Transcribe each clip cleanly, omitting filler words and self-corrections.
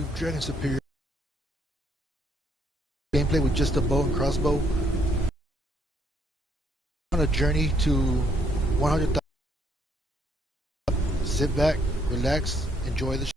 to Dragon Superior gameplay with just a bow and crossbow. On a journey to 100,000. Sit back, relax, enjoy the show.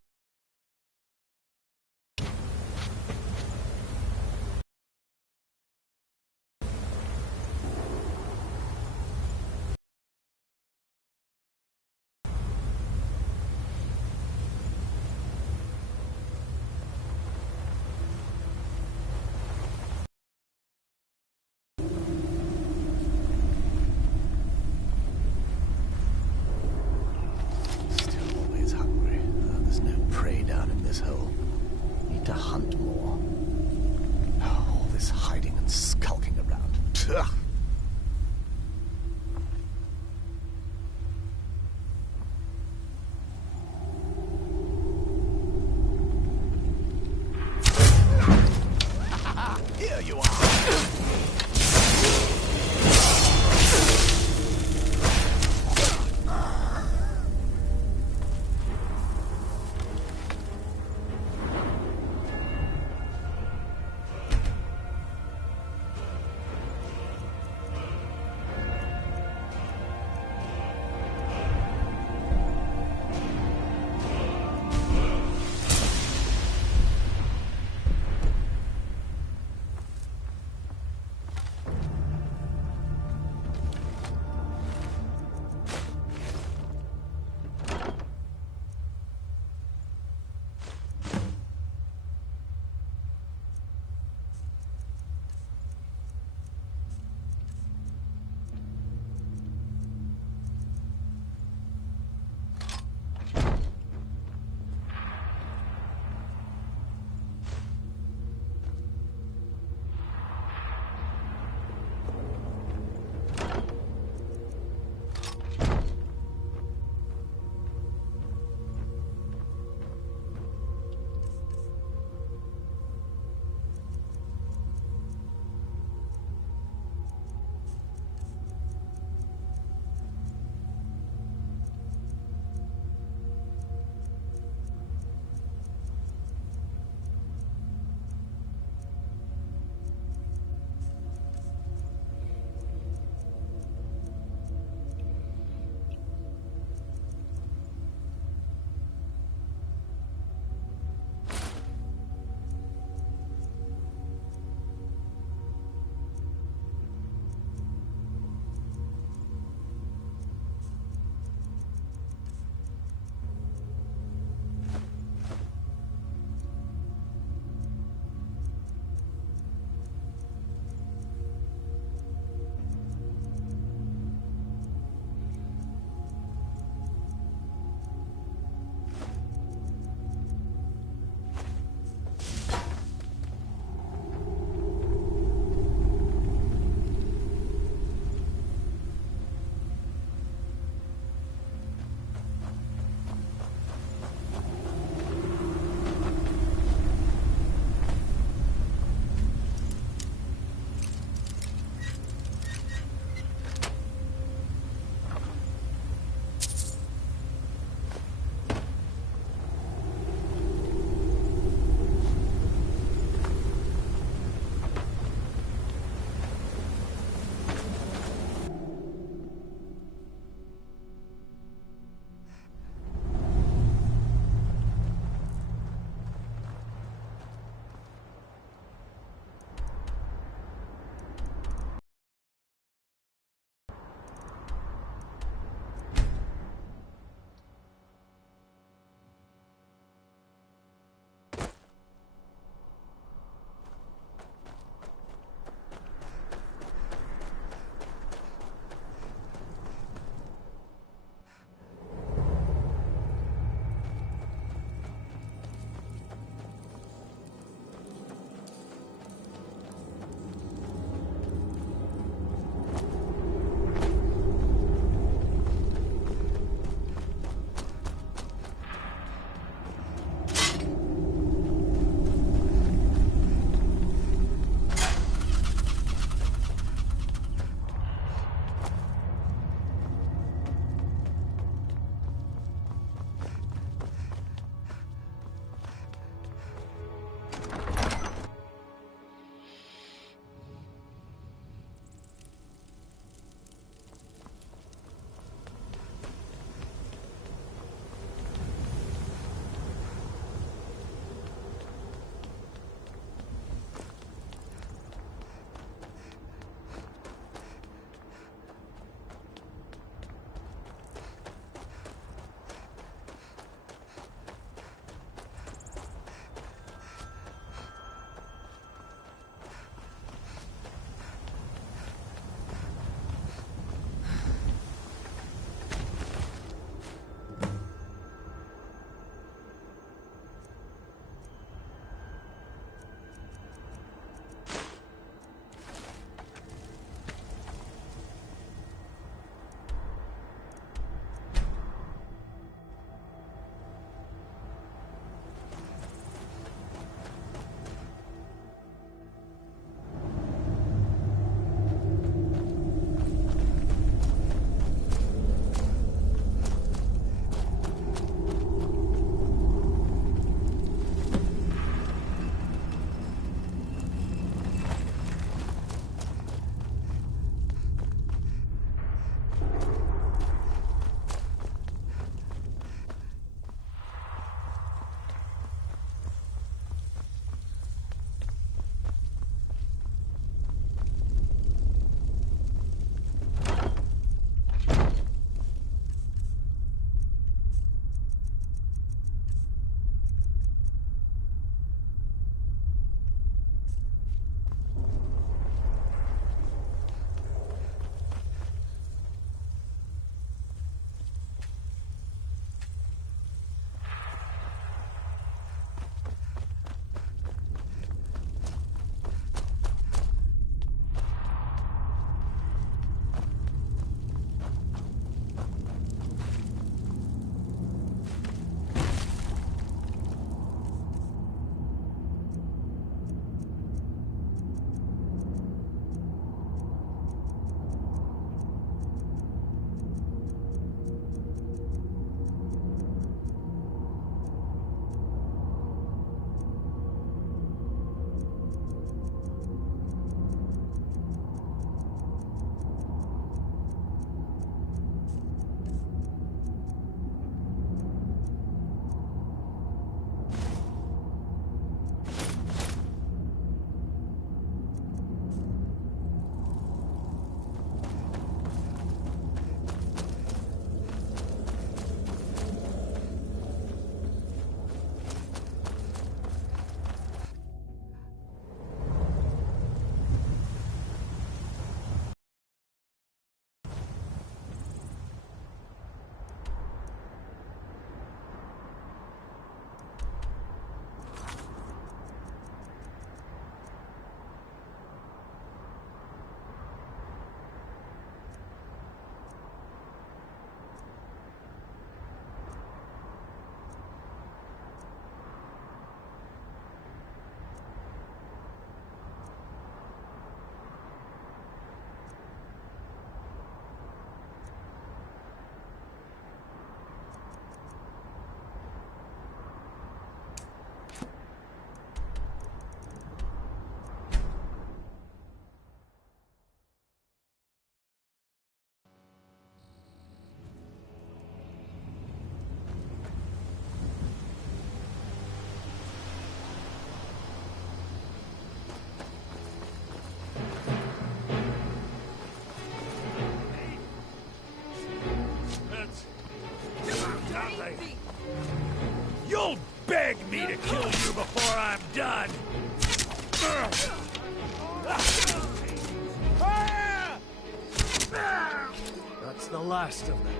last of them.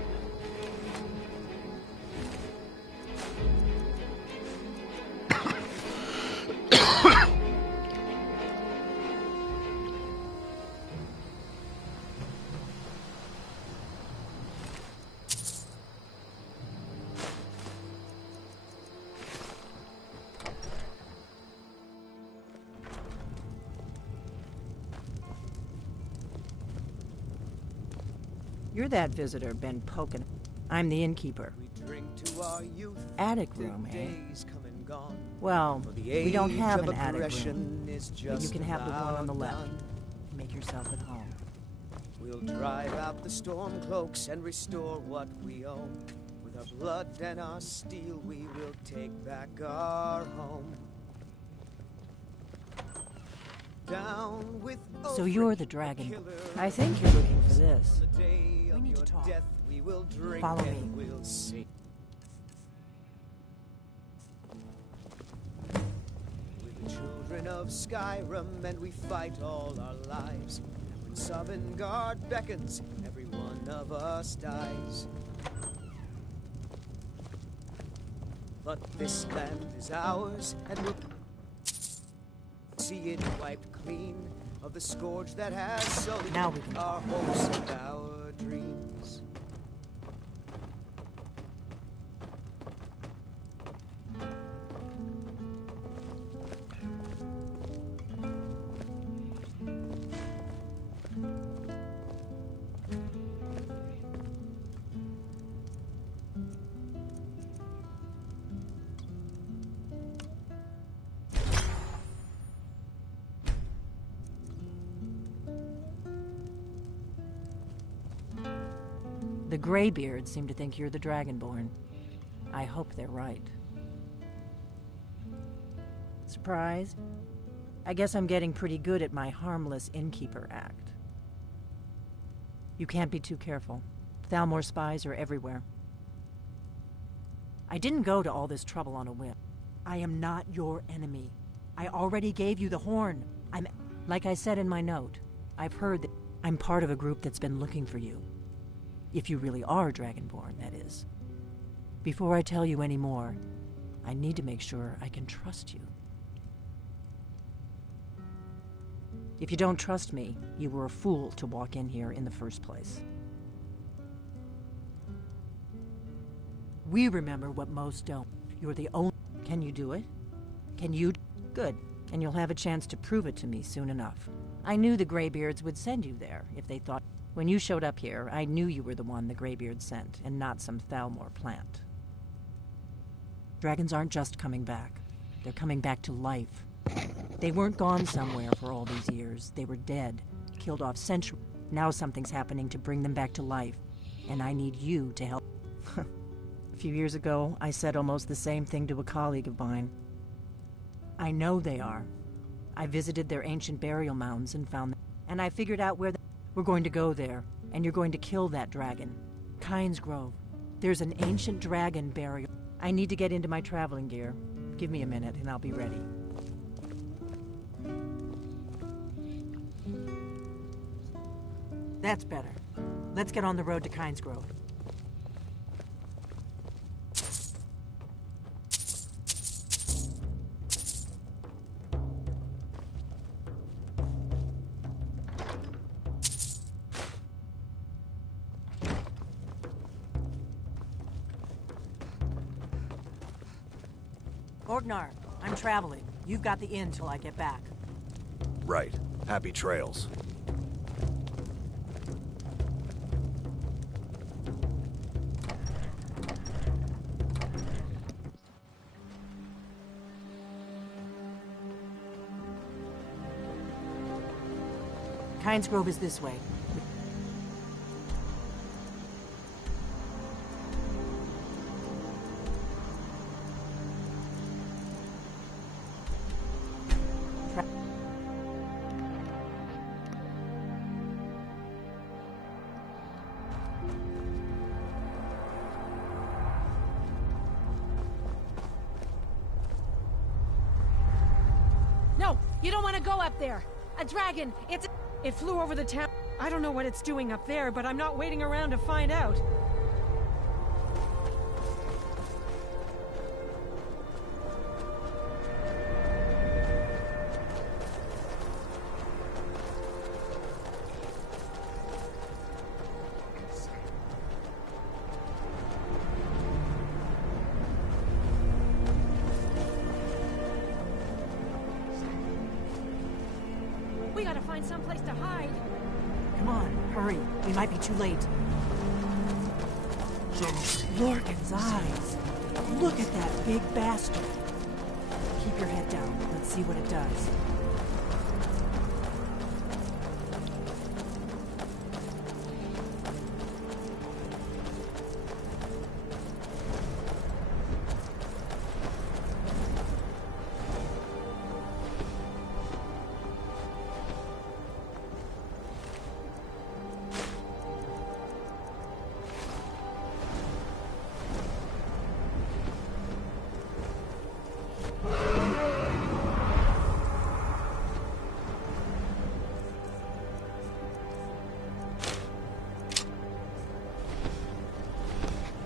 You're that visitor been poking. I'm the innkeeper. We drink to our youth, Attic room, eh? days come and gone. Well, For the we don't age have of an attic aggression room, is but you just can have the one on the about left. done. Make yourself at home. We'll drive out the storm cloaks and restore what we own. With our blood and our steel, we will take back our home. Down with So you're the dragon. I think you're looking for this. we need to talk. Death, we will drink Follow me. and we'll sing. We're the children of Skyrim, and we fight all our lives. And when Sovngarde beckons, every one of us dies. But this land is ours, and we'll see it wiped clean of the scourge that has sullied Now we can our hopes and our dreams. The Greybeards seem to think you're the Dragonborn. I hope they're right. Surprise? I guess I'm getting pretty good at my harmless innkeeper act. You can't be too careful. Thalmor spies are everywhere. I didn't go to all this trouble on a whim. I am not your enemy. I already gave you the horn. Like I said in my note, I've heard that I'm part of a group that's been looking for you. If you really are Dragonborn, that is. Before I tell you any more, I need to make sure I can trust you. If you don't trust me, you were a fool to walk in here in the first place. We remember what most don't. You're the only... Can you do it? Can you? Good. And you'll have a chance to prove it to me soon enough. I knew the Greybeards would send you there if they thought... When you showed up here, I knew you were the one the Greybeards sent, and not some Thalmor plant. Dragons aren't just coming back. They're coming back to life. They weren't gone somewhere for all these years. They were dead, killed off centuries. Now something's happening to bring them back to life, and I need you to help. A few years ago, I said almost the same thing to a colleague of mine. I know they are. I visited their ancient burial mounds and found them, and I figured out where we're going to go there, and you're going to kill that dragon. Kynes Grove. There's an ancient dragon burial. I need to get into my traveling gear. Give me a minute, and I'll be ready. That's better. Let's get on the road to Kynes Grove. Orgnar, I'm traveling. You've got the inn till I get back. Right. Happy trails. Kynes Grove is this way. No, you don't want to go up there. A dragon. It flew over the town. I don't know what it's doing up there, but I'm not waiting around to find out. We gotta find someplace to hide. Come on, hurry. We might be too late. Lorcan's eyes. Look at that big bastard. Keep your head down. Let's see what it does.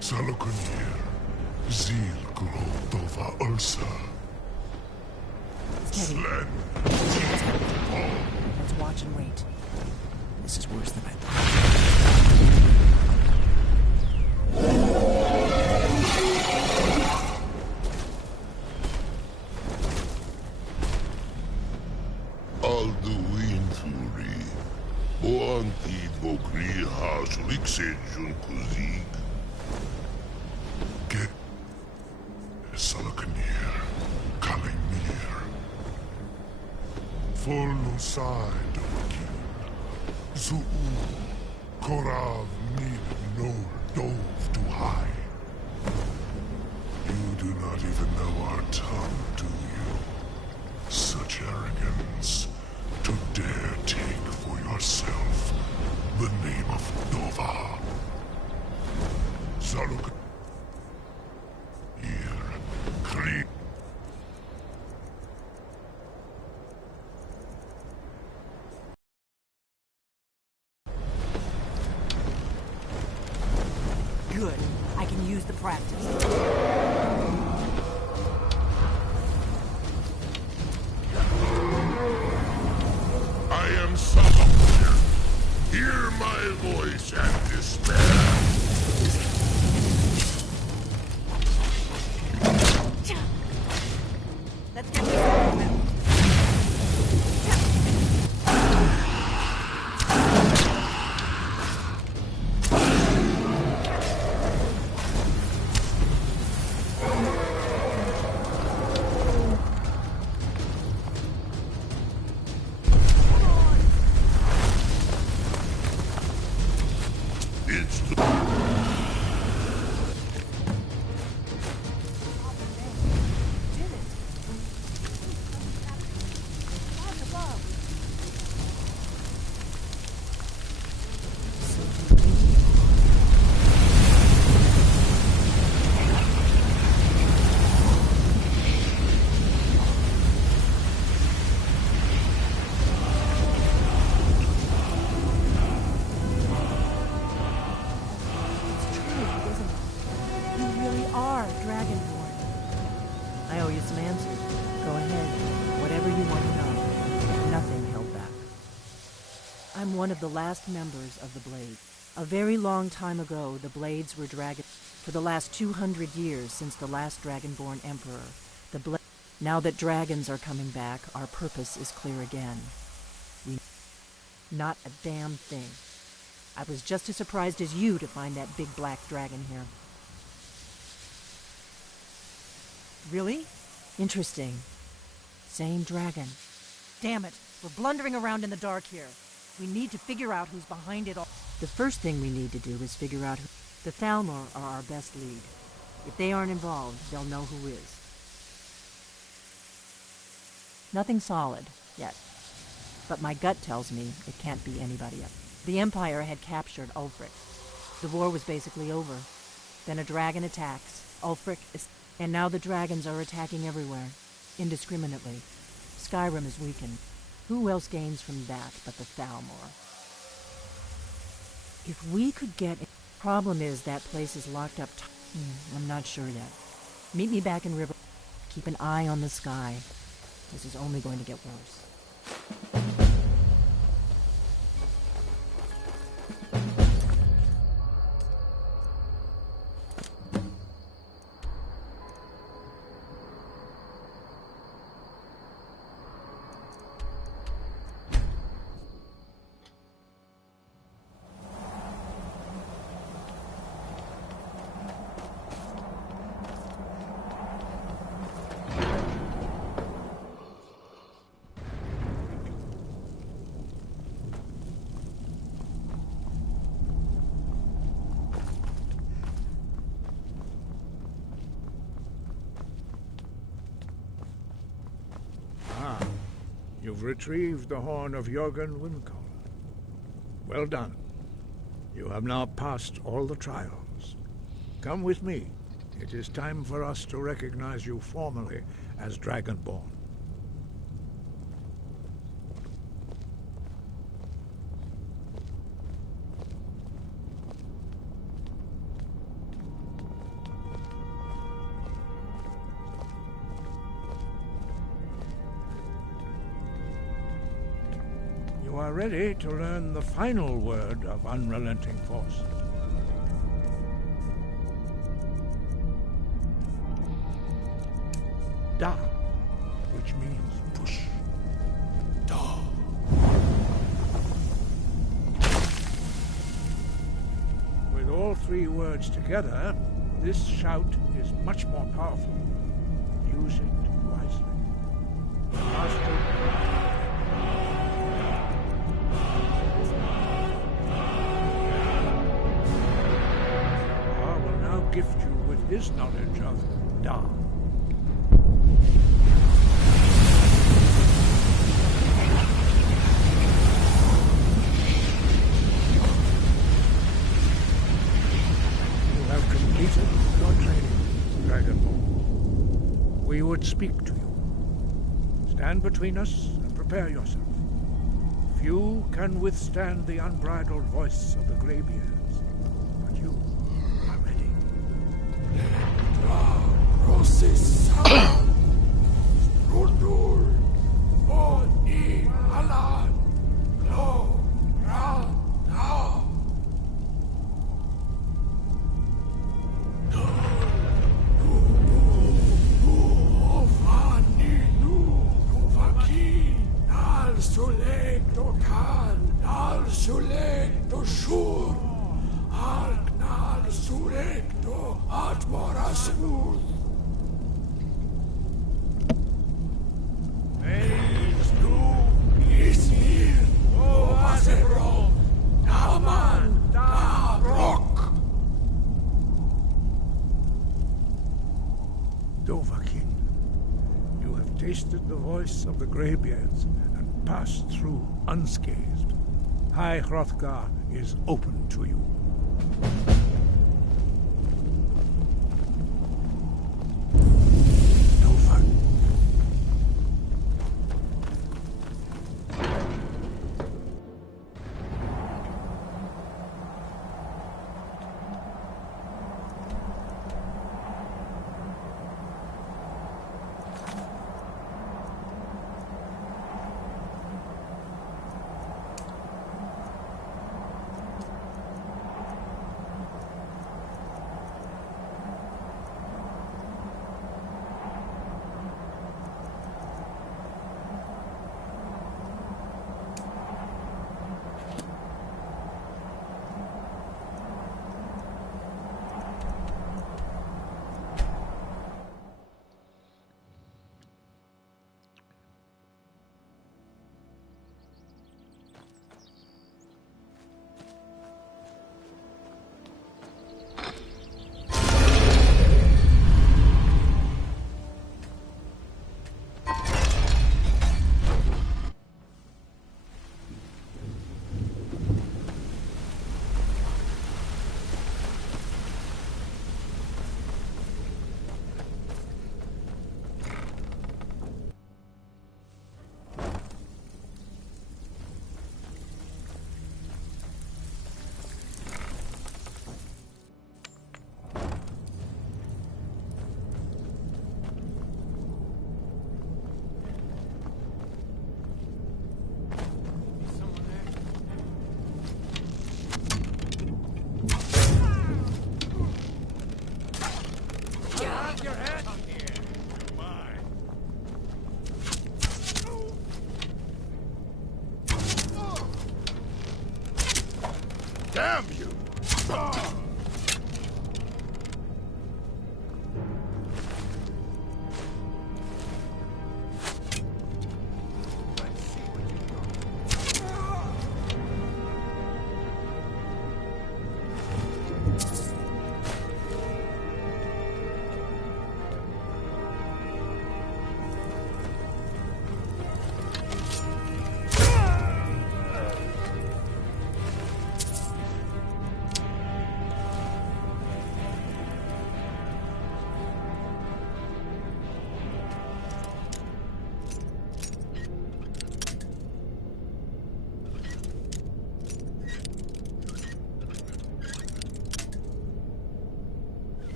Salokunir, Zil Grodova Ursa. Steady. Slen. Let's watch and wait. This is worse than I thought. Alduin Thuri. Boanti Bogri Hasulik Sejun Kuzig. Get Salokunir, Kalimir. Forlusai Dokin. Zuu. Korav Nid Nor Dove to high. You do not even know our tongue, do you? Such arrogance to dare take for yourself the name of Dova. Zaluk. Here, Kree. Good. I can use the practice. I am Salokunir. Hear my voice and despair. Let's get this moving. It's the... Did it? Above. So you really It's true, isn't it? You really are Dragonborn. I owe you some answers. Go ahead. Whatever you want to know. Nothing held back. I'm one of the last members of the Blade. A very long time ago, the Blades were dragon. For the last 200 years since the last Dragonborn Emperor, the Blade. Now that dragons are coming back, our purpose is clear again. We. Not a damn thing. I was just as surprised as you to find that big black dragon here. Really? Interesting. Same dragon. Damn it, we're blundering around in the dark here. We need to figure out who's behind it all. The first thing we need to do is figure out who... The Thalmor are our best lead. If they aren't involved, they'll know who is. Nothing solid, yet. But my gut tells me it can't be anybody else. The Empire had captured Ulfric. The war was basically over. Then a dragon attacks. Ulfric is... And now the dragons are attacking everywhere, indiscriminately. Skyrim is weakened. Who else gains from that but the Thalmor? If we could get... Problem is, that place is locked up. I'm not sure yet. Meet me back in River. Keep an eye on the sky. This is only going to get worse. You've retrieved the horn of Jörgen Windcaller. Well done. You have now passed all the trials. Come with me. It is time for us to recognize you formally as Dragonborn. You are ready to learn the final word of unrelenting force. Da, which means push. Da. With all three words together, this shout is much more powerful. Use it wisely. Master. Gift you with his knowledge of Da. You have completed your training, Dragonborn. We would speak to you. Stand between us and prepare yourself. Few can withstand the unbridled voice of the Greybeards, but you are ready. Dovahkiin, you have tasted the voice of the Greybeards and passed through unscathed. High Hrothgar is open to you. Damn you!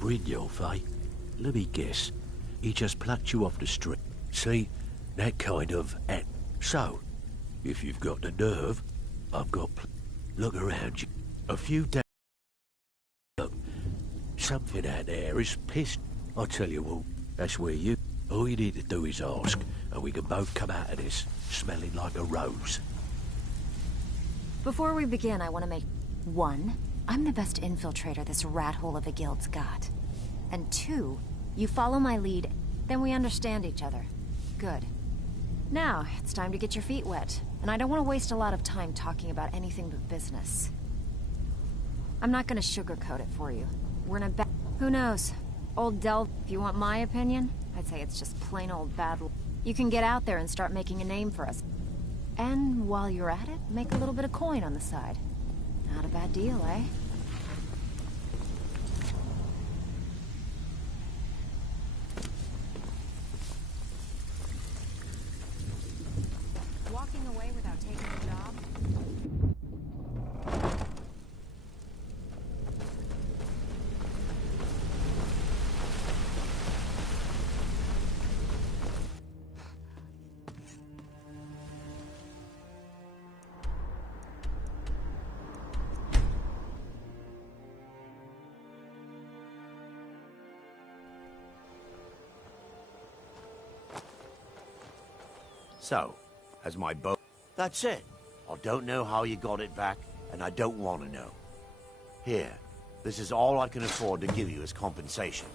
Brynjolf, eh? Let me guess. He just plucked you off the street. See? That kind of act. So, if you've got the nerve, I've got... Look around you. A few days... Look, something out there is pissed. I tell you what, that's where you... All you need to do is ask, and we can both come out of this smelling like a rose. Before we begin, I want to make... 1, I'm the best infiltrator this rat hole of a guild's got. And 2, you follow my lead, then we understand each other. Good. Now, it's time to get your feet wet, and I don't want to waste a lot of time talking about anything but business. I'm not gonna sugarcoat it for you. We're in a Who knows? Old Del, if you want my opinion, I'd say it's just plain old bad You can get out there and start making a name for us. And while you're at it, make a little bit of coin on the side. Not a bad deal, eh? Walking away without taking a job? So, has my bow... That's it. I don't know how you got it back, and I don't want to know. Here, this is all I can afford to give you as compensation.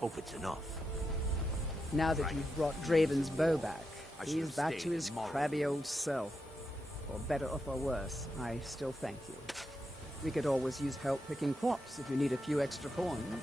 Hope it's enough. Now that you've brought Draven's bow back, I should He's have back stayed to his in Morrowind. crabby old self. For better or for worse, I still thank you. We could always use help picking crops if you need a few extra coins.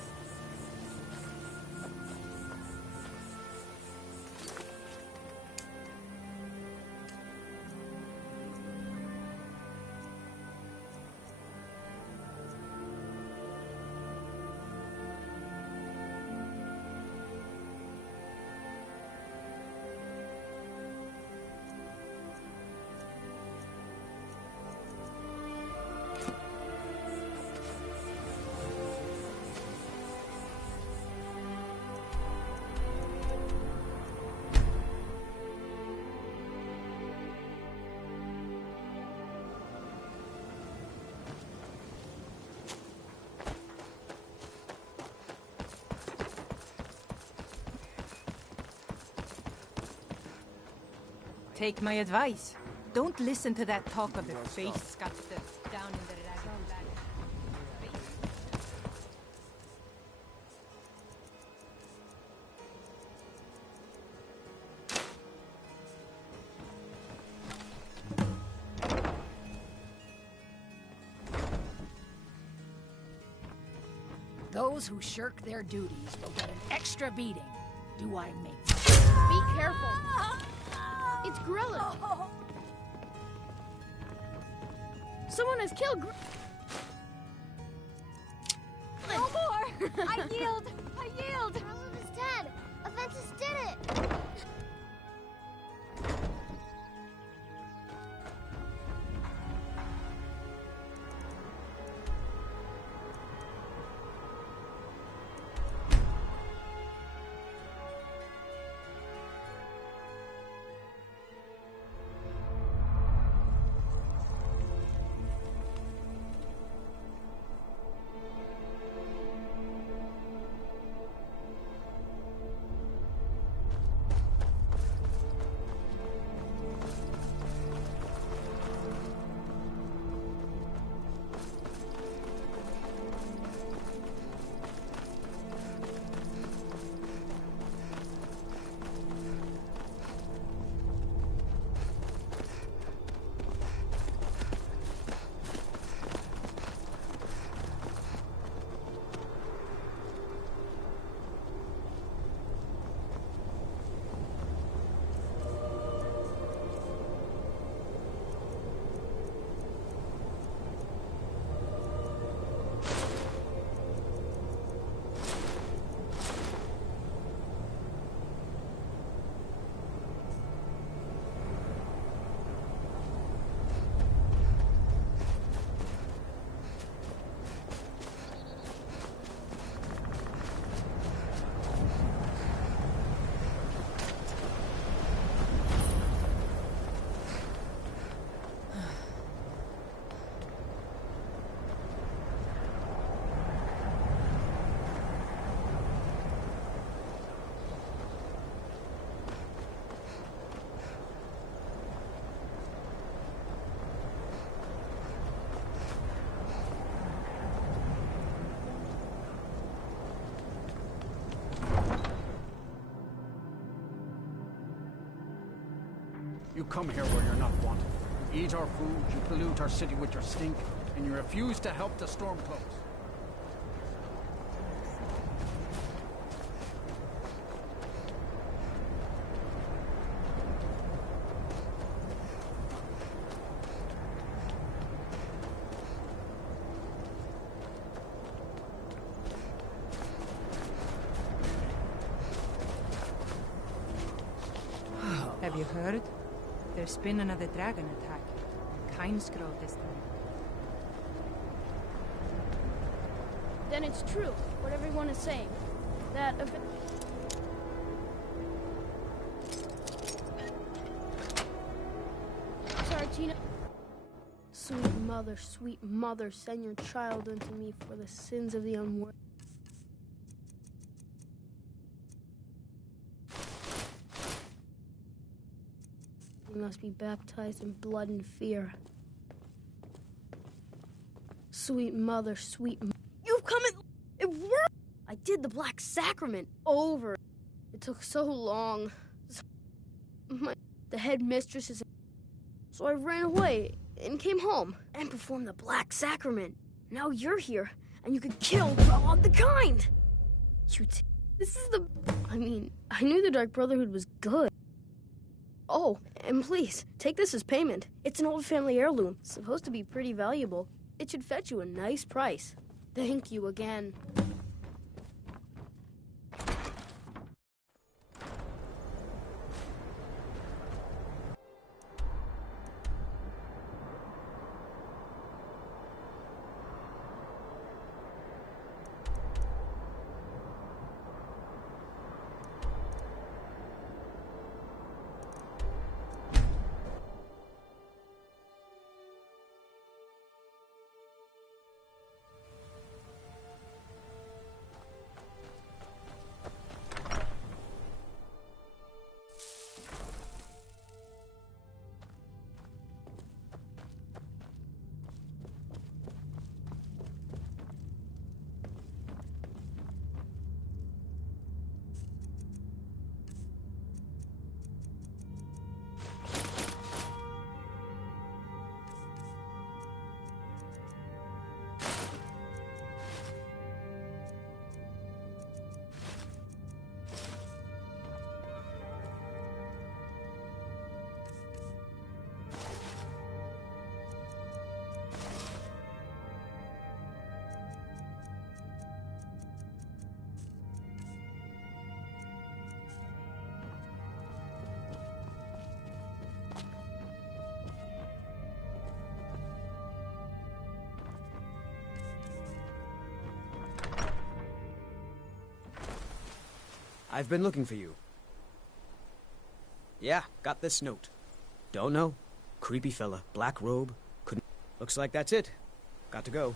Take my advice. Don't listen to that talk of the face got the down in the rag. Those who shirk their duties will get an extra beating. Do I make Be careful! It's gorillas! Someone has killed No more! I yield! I yield! Grillin is dead! Aventus did it! You come here where you're not wanted. You eat our food, you pollute our city with your stink, and you refuse to help the Stormcloaks. Have you heard? There's been another dragon attack. Kynesgrove this time. Then it's true, what everyone is saying. That Sorry, Tina. Sweet mother, send your child unto me for the sins of the unworthy. He must be baptized in blood and fear. Sweet mother, you've come and it worked! I did the Black Sacrament over. It took so long. The headmistress is... So I ran away and came home and performed the Black Sacrament. Now you're here, and you could kill Grelod the Kind! This is the... I mean, I knew the Dark Brotherhood was good. Oh, and please, take this as payment. It's an old family heirloom, supposed to be pretty valuable. It should fetch you a nice price. Thank you again. I've been looking for you. Yeah, got this note. Don't know. Creepy fella, black robe. Couldn't... Looks like that's it. Got to go.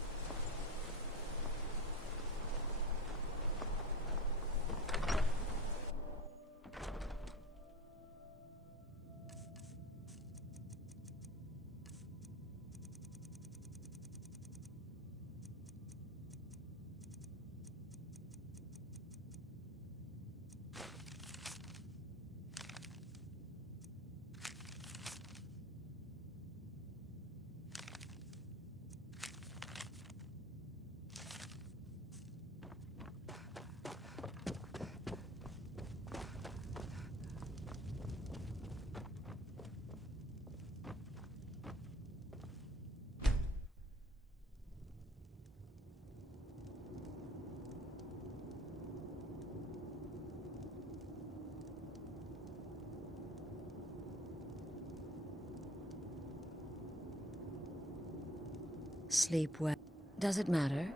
Sleep well. Does it matter?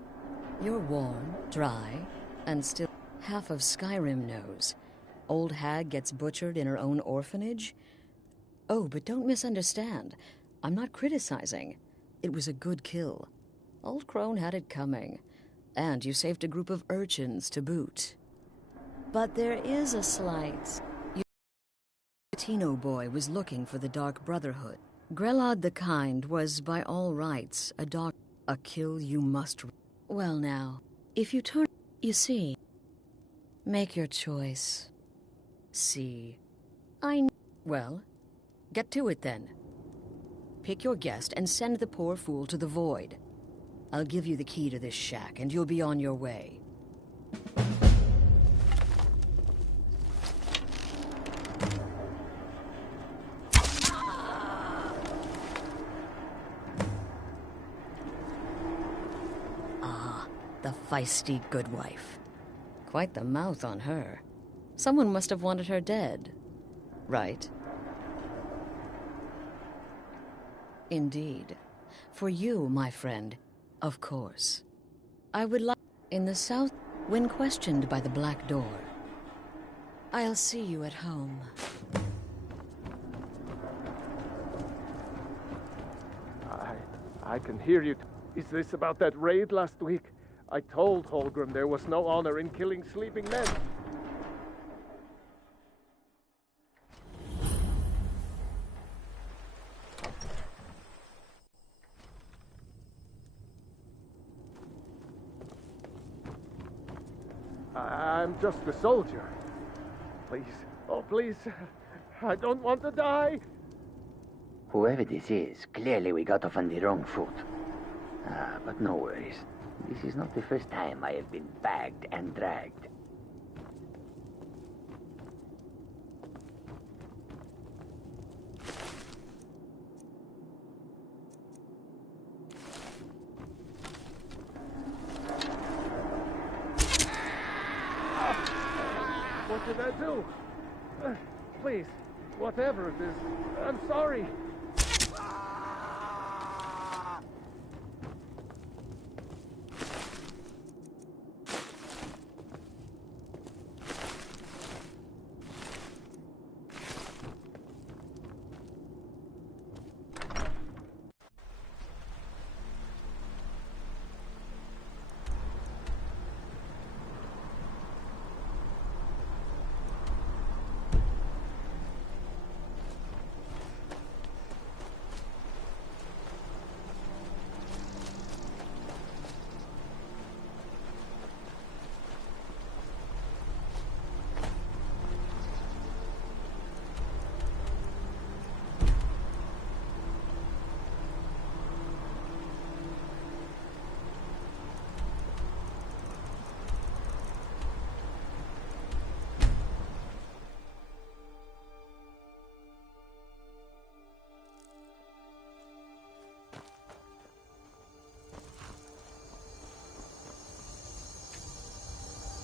You're warm, dry, and still... Half of Skyrim knows. Old hag gets butchered in her own orphanage? Oh, but don't misunderstand. I'm not criticizing. It was a good kill. Old crone had it coming. And you saved a group of urchins to boot. But there is a slight... The Latino boy was looking for the Dark Brotherhood. Grelod the Kind was, by all rights, a dog. A kill you must... Well now, if you turn... You see... Make your choice. See... Well, get to it then. Pick your guest and send the poor fool to the void. I'll give you the key to this shack and you'll be on your way. The feisty good wife. Quite the mouth on her. Someone must have wanted her dead. Right? Indeed. For you, my friend, of course. I would like... In the south, when questioned by the Black Door. I'll see you at home. I can hear you. Is this about that raid last week? I told Holgrim there was no honor in killing sleeping men. I'm just a soldier. Please, oh please, I don't want to die. Whoever this is, clearly we got off on the wrong foot. But no worries. This is not the first time I have been bagged and dragged. What did I do? Please, whatever it is, I'm sorry.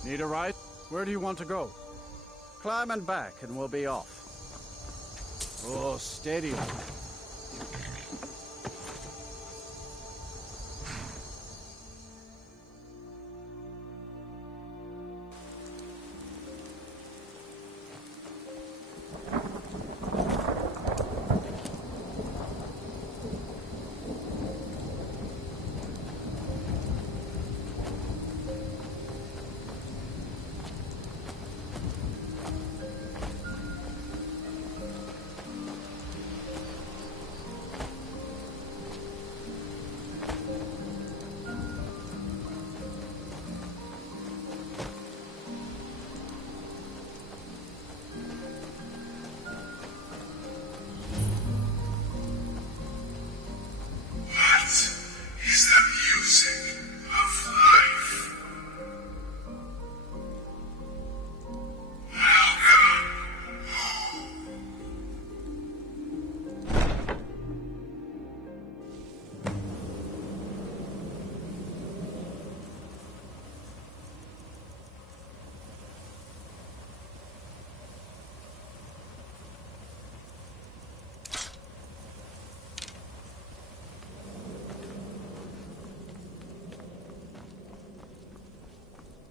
Need a ride? Where do you want to go? Climb and back and we'll be off. Oh, steady.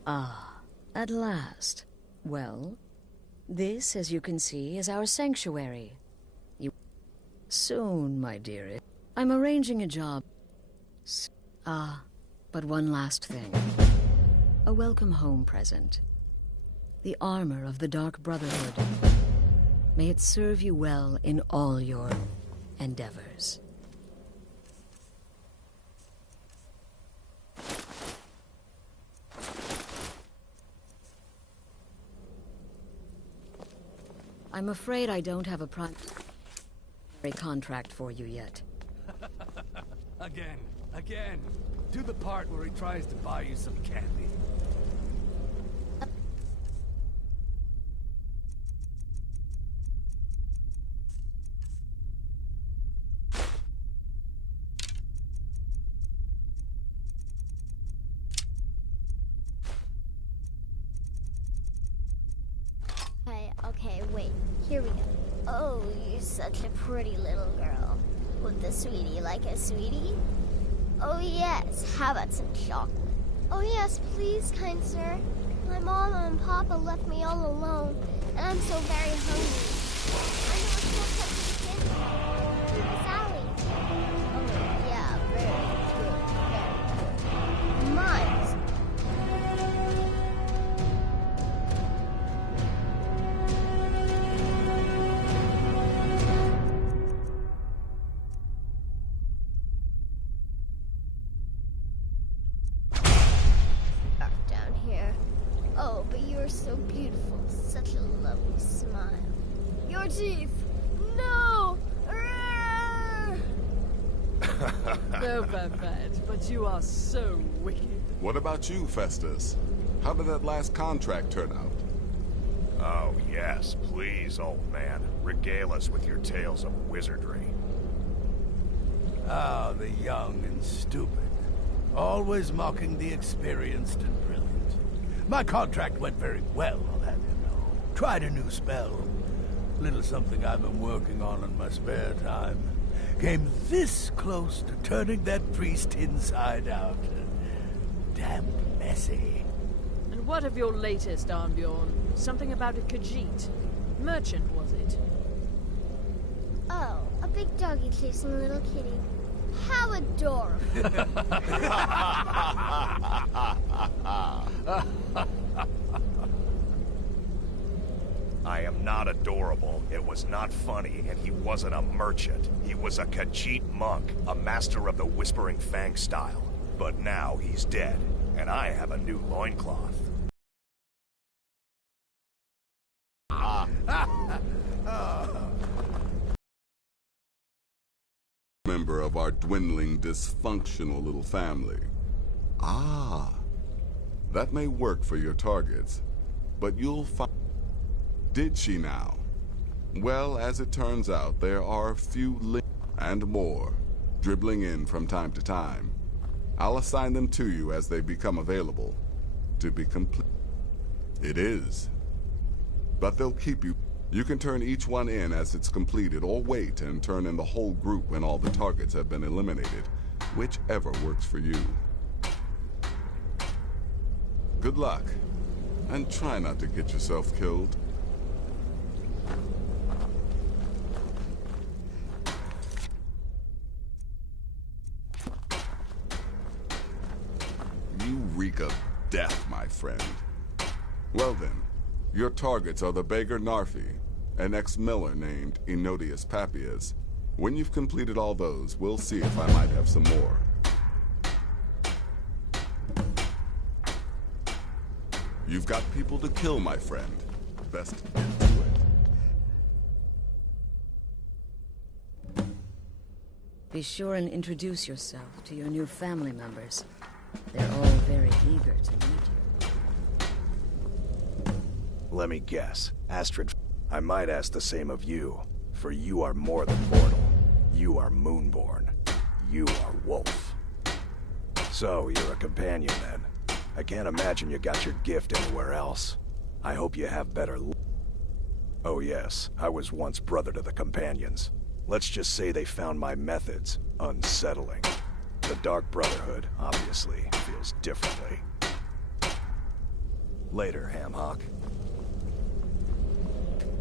Ah, at last. Well, this, as you can see, is our sanctuary. Soon, my dearest. I'm arranging a job. But one last thing. A welcome home present. The armor of the Dark Brotherhood. May it serve you well in all your endeavors. I'm afraid I don't have a primary contract for you yet. Again. Do the part where he tries to buy you some candy. Okay, wait. Here we go. Oh, you're such a pretty little girl. With the sweetie like a sweetie? Oh yes, how about some chocolate? Oh yes, please, kind sir. My mama and papa left me all alone, and I'm so very hungry. I know a shortcut to the candy. To this alley. Oh yeah, very good. Miles. So beautiful, such a lovely smile. Your teeth. No! No, Babette, but you are so wicked. What about you, Festus? How did that last contract turn out? Oh, yes, please, old man. Regale us with your tales of wizardry. Ah, the young and stupid. Always mocking the experienced and brilliant. My contract went very well, I'll have you know. Tried a new spell. Little something I've been working on in my spare time. Came this close to turning that priest inside out. Damn messy. And what of your latest, Arnbjorn? Something about a Khajiit. Merchant, was it? Oh, a big doggy chasing a little kitty. How adorable. I am not adorable. It was not funny, and he wasn't a merchant. He was a Khajiit monk, a master of the Whispering Fang style. But now he's dead, and I have a new loincloth. Member of our dwindling, dysfunctional little family. Ah, that may work for your targets, but you'll find... Did she now? Well, as it turns out, there are a few and more dribbling in from time to time. I'll assign them to you as they become available. To be complete. It is. But they'll keep you. You can turn each one in as it's completed, or wait and turn in the whole group when all the targets have been eliminated. Whichever works for you. Good luck. And try not to get yourself killed. You reek of death, my friend. Well then, your targets are the beggar Narfi, an ex-miller named Enodius Papias. When you've completed all those, we'll see if I might have some more. You've got people to kill, my friend. Best get to it. Be sure and introduce yourself to your new family members. They're all very eager to meet you. Let me guess. Astrid, I might ask the same of you, for you are more than mortal. You are Moonborn. You are Wolf. So, you're a companion then. I can't imagine you got your gift anywhere else. I hope you have better luck. Oh yes, I was once brother to the companions. Let's just say they found my methods unsettling. The Dark Brotherhood, obviously, feels differently. Later, Hamhock.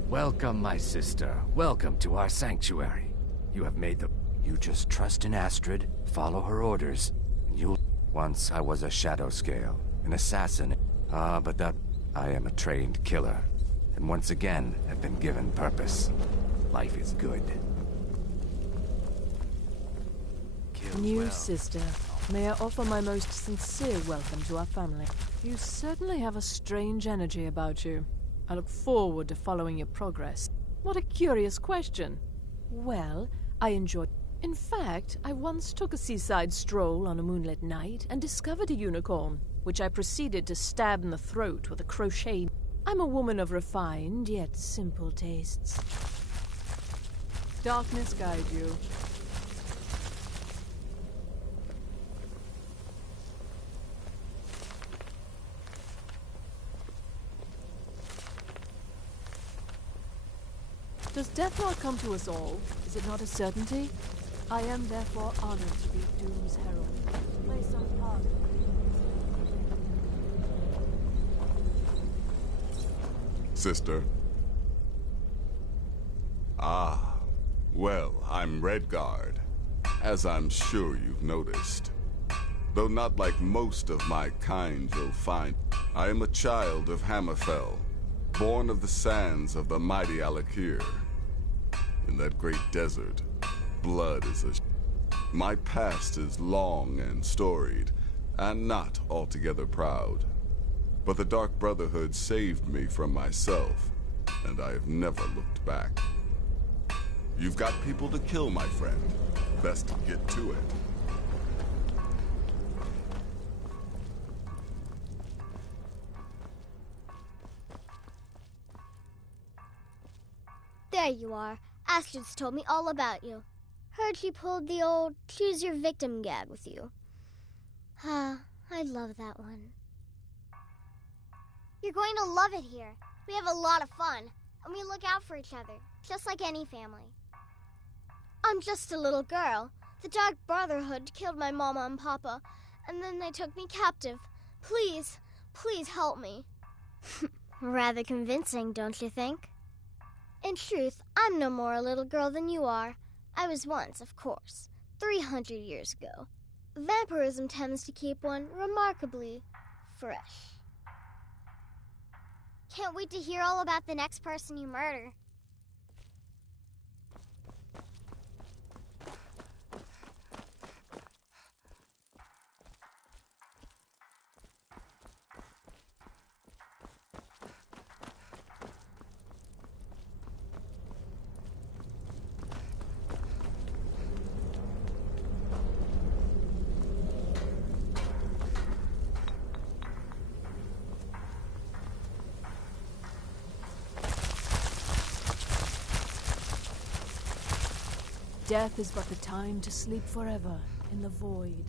Welcome, my sister. Welcome to our sanctuary. You have made the... You just trust in Astrid, follow her orders, and you'll... Once I was a shadow scale, an assassin. But that... I am a trained killer, and once again have been given purpose. Life is good. New sister, may I offer my most sincere welcome to our family. You certainly have a strange energy about you. I look forward to following your progress. What a curious question. Well, I enjoy... In fact, I once took a seaside stroll on a moonlit night and discovered a unicorn, which I proceeded to stab in the throat with a crochet. I'm a woman of refined, yet simple tastes. Darkness guide you. Does death not come to us all? Is it not a certainty? I am therefore honored to be Doom's herald, to play some part. Sister. Ah, well, I'm Redguard, as I'm sure you've noticed. Though not like most of my kind you'll find, I am a child of Hammerfell, born of the sands of the mighty Alakir. In that great desert, blood is a... My past is long and storied, and not altogether proud. But the Dark Brotherhood saved me from myself, and I've never looked back. You've got people to kill, my friend. Best get to it. There you are. Astrid's told me all about you. Heard you pulled the old choose your victim gag with you. Ah, I love that one. You're going to love it here. We have a lot of fun, and we look out for each other, just like any family. I'm just a little girl. The Dark Brotherhood killed my mama and papa, and then they took me captive. Please, please help me. Rather convincing, don't you think? In truth, I'm no more a little girl than you are. I was once, of course, 300 years ago. Vampirism tends to keep one remarkably fresh. Can't wait to hear all about the next person you murder. Death is but the time to sleep forever in the void.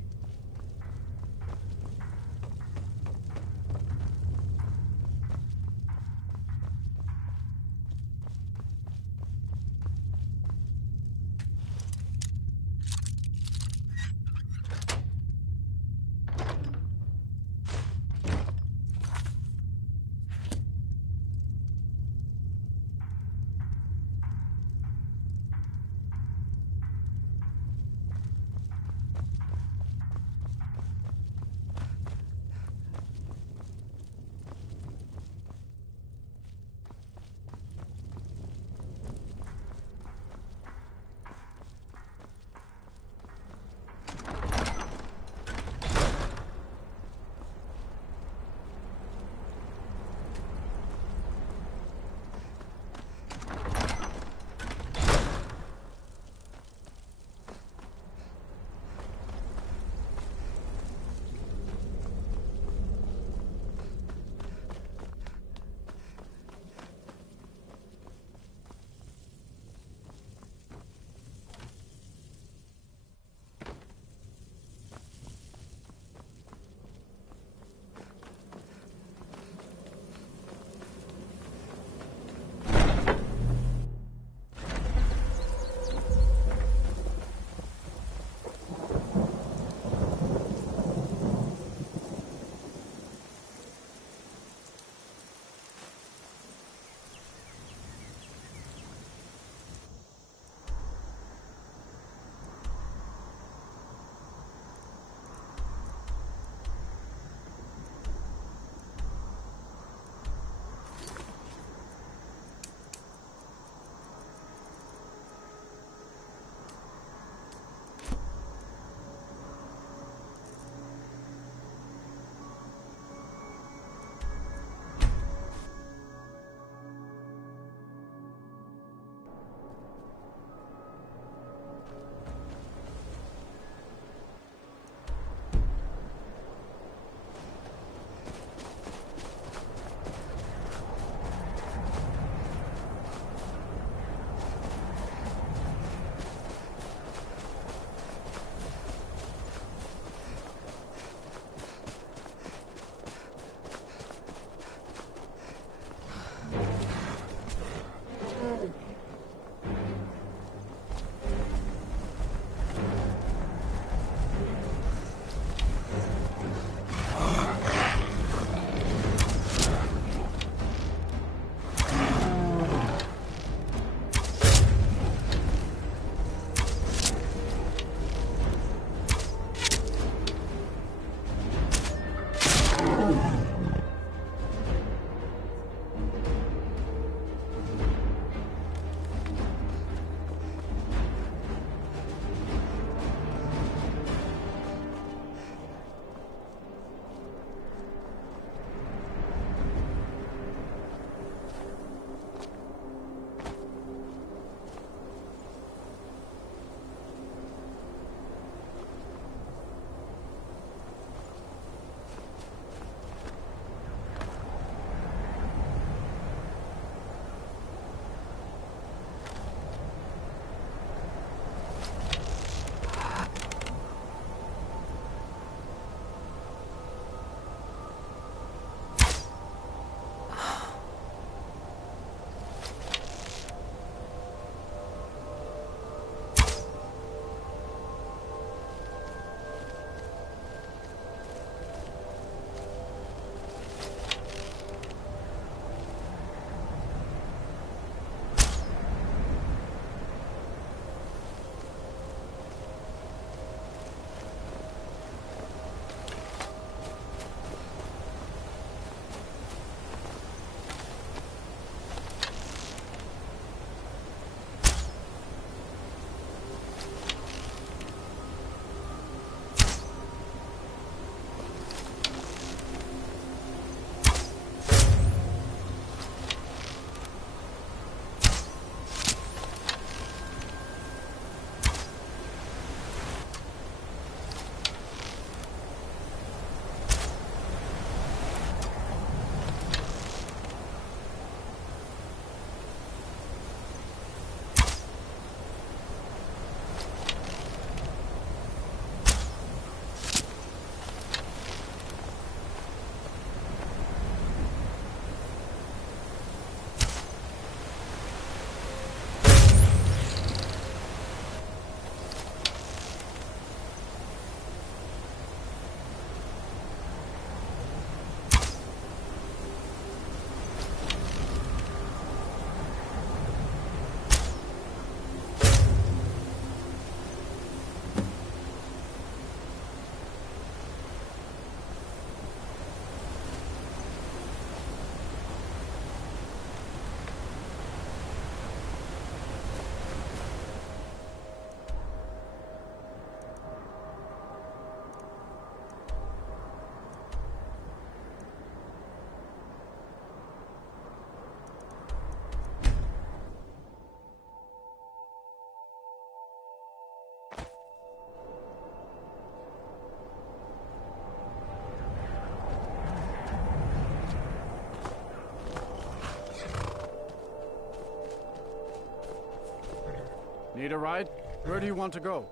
Need a ride? Where do you want to go?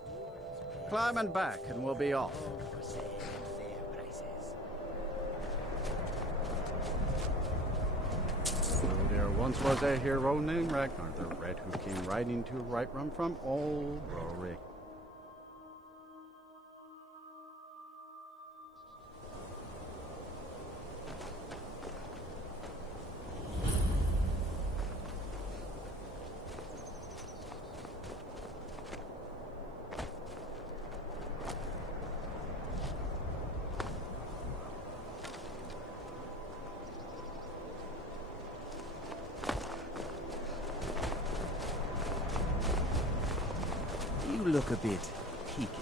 Climb and back, and we'll be off. So there once was a hero named Ragnar the Red who came riding to right run from old Rorik. You look a bit peaked.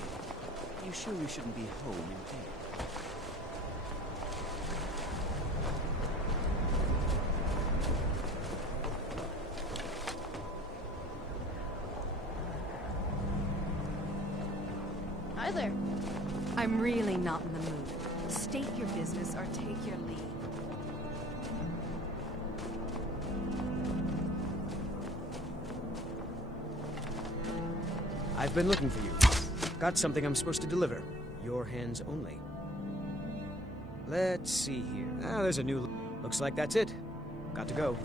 You sure you shouldn't be home in bed? Hi there. I'm really not in the mood. State your business or take your leave. I've been looking for you. Got something I'm supposed to deliver. Your hands only. Let's see here. Ah, there's a new... Looks like that's it. Got to go.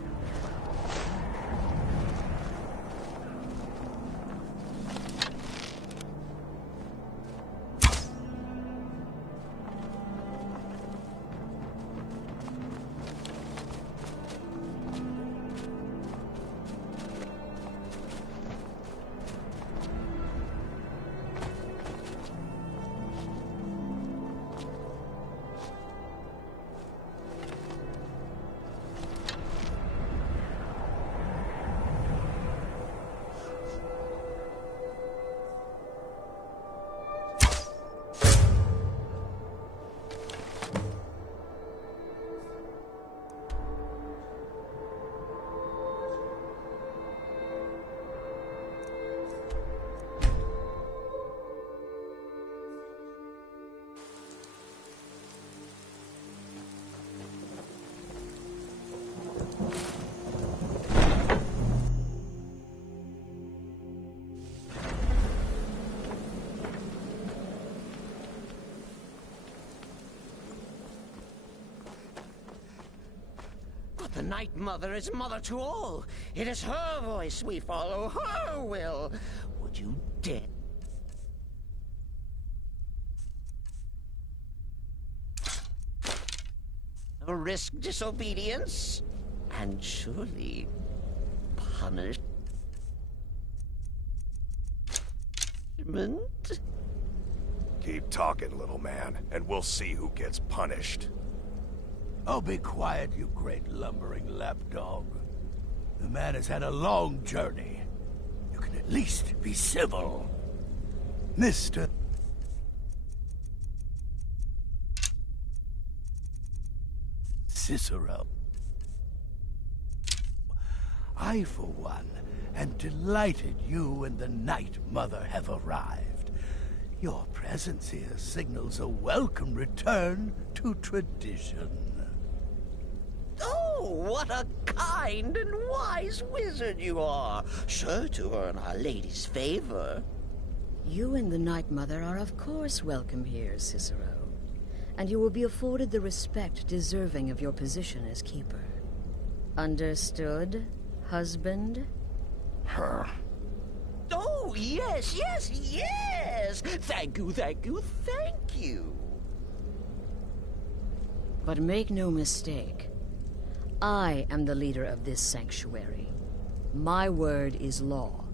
The Night Mother is mother to all. It is her voice we follow, her will. Would you dare? Risk disobedience? And surely punishment? Keep talking, little man, and we'll see who gets punished. Oh, be quiet, you great lumbering lapdog. The man has had a long journey. You can at least be civil. Mr. Cicero. I, for one, am delighted you and the Night Mother have arrived. Your presence here signals a welcome return to tradition. Oh, what a kind and wise wizard you are! Sure to earn Our Lady's favor. You and the Night Mother are of course welcome here, Cicero. And you will be afforded the respect deserving of your position as keeper. Understood, husband? Her. Oh, yes, yes, yes! Thank you, thank you, thank you! But make no mistake. I am the leader of this sanctuary. My word is law.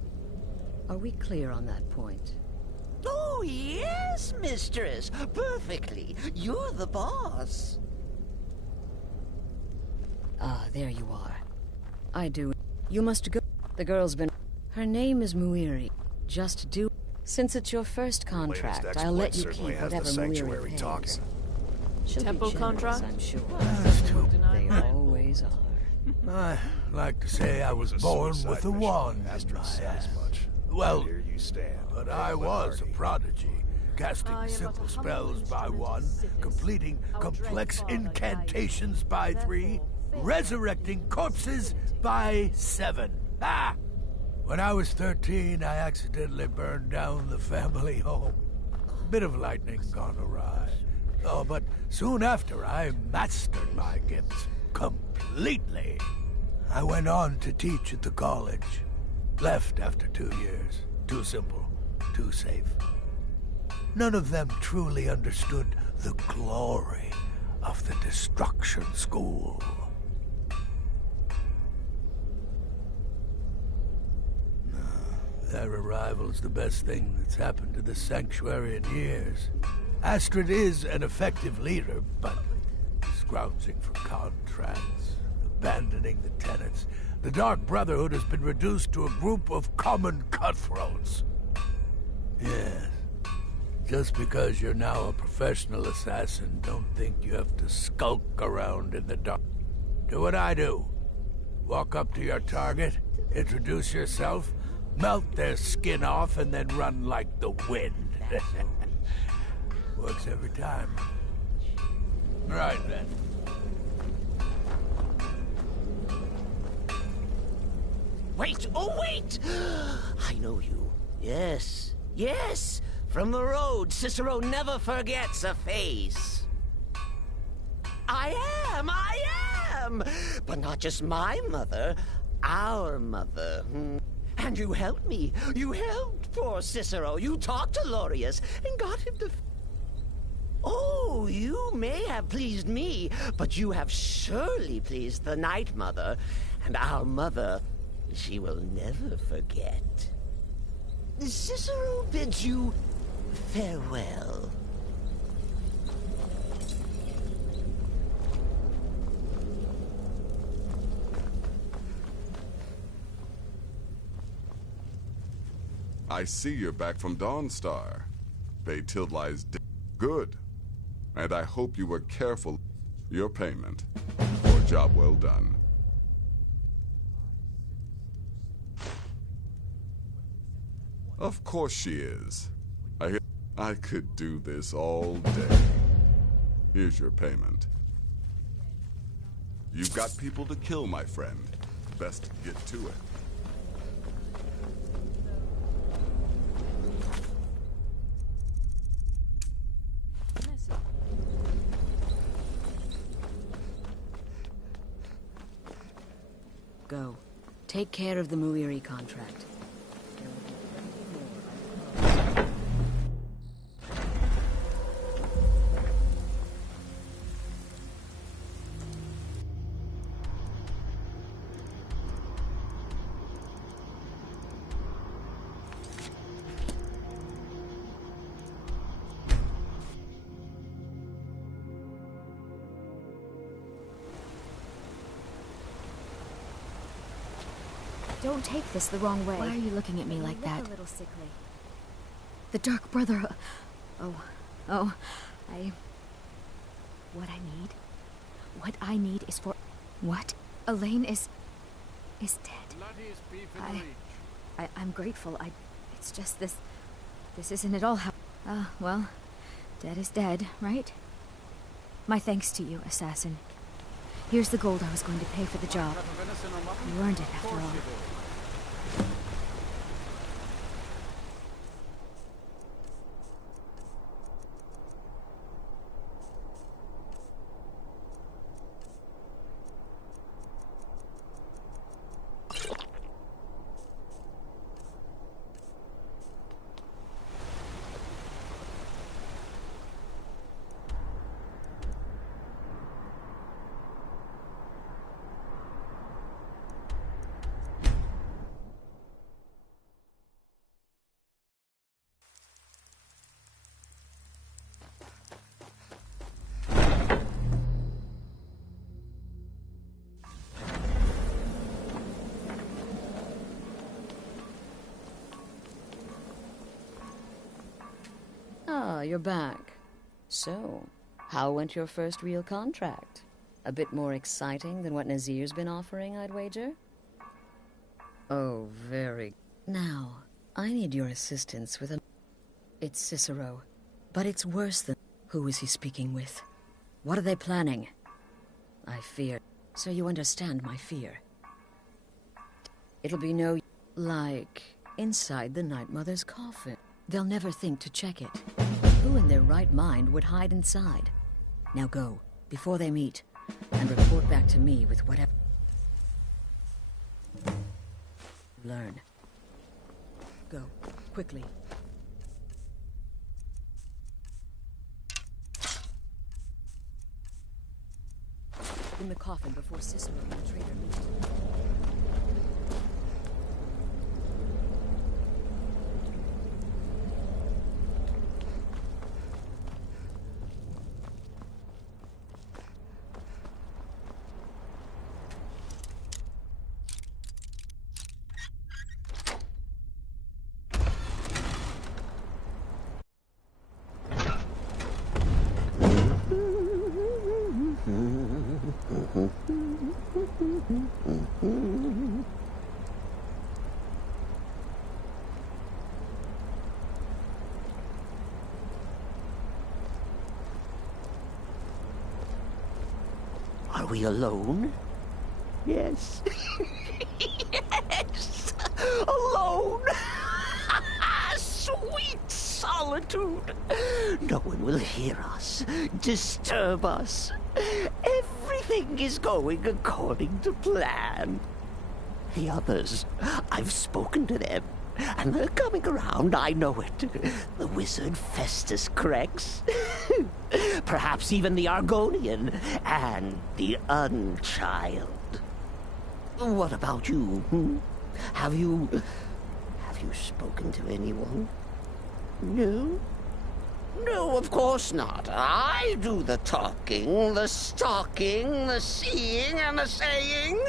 Are we clear on that point? Oh, yes, mistress. Perfectly. You're the boss. Ah, there you are. I do. You must go. The girl's been... Her name is Muiri. Just do... Since it's your first contract, I'll let you keep whatever Muiri pays. Talking. She'll Temple be generous, contract? I'm sure. They always are. I like to say I was born with a wand in my hand. Well, here you stand. but I was a prodigy, casting I am simple but a humble spells by instrument of one, sickness. completing Our complex dread father incantations by died. three, Therefore, resurrecting corpses by 7. Ah! When I was 13, I accidentally burned down the family home. Bit of lightning gone awry. Oh, but soon after, I mastered my gifts completely. I went on to teach at the college. Left after 2 years. Too simple, too safe. None of them truly understood the glory of the Destruction School. Their arrival's the best thing that's happened to this sanctuary in years. Astrid is an effective leader, but scrounging for contracts, abandoning the tenants. The Dark Brotherhood has been reduced to a group of common cutthroats. Yes. Just because you're now a professional assassin, don't think you have to skulk around in the dark. Do what I do. Walk up to your target, introduce yourself, melt their skin off, and then run like the wind. Works every time. Right then. Wait! Oh, wait! I know you. Yes. Yes! From the road, Cicero never forgets a face. I am! But not just my mother, our mother. And you helped me. You helped poor Cicero. You talked to Lorius and got him to... Oh, you may have pleased me, but you have surely pleased the Night Mother. And our mother, she will never forget. Cicero bids you farewell. I see you're back from Dawnstar. Baytild lies dead. Good. And I hope you were careful. Your payment for a job well done. Of course she is. I could do this all day. Here's your payment. You've got people to kill, my friend. Best get to it. Go. Take care of the Muiri contract. Don't take this the wrong way. Why are you looking at me like that? A little sickly. The Dark Brother... Oh, What I need is for... What? Elaine is dead. I'm grateful. It's just this isn't at all how... well, dead is dead, right? My thanks to you, assassin. Here's the gold I was going to pay for the job. You earned it, after all. Ah, you're back. So, how went your first real contract? A bit more exciting than what Nazir's been offering, I'd wager? Oh, very... Now, I need your assistance with a... It's Cicero. But it's worse than... Who is he speaking with? What are they planning? I fear... So you understand my fear. It'll be no... Like inside the Night Mother's coffin. They'll never think to check it. Who in their right mind would hide inside? Now go, before they meet, and report back to me with whatever... Learn. Go, quickly. In the coffin before Cicero and the traitor meet. Are we alone? Yes. Yes! Alone! Sweet solitude! No one will hear us, disturb us. Everything is going according to plan. The others, I've spoken to them, and they're coming around, I know it. The wizard Festus Crex. Perhaps even the Argonian, and the Unchild. What about you? Have you spoken to anyone? No? No, of course not. I do the talking, the stalking, the seeing, and the saying.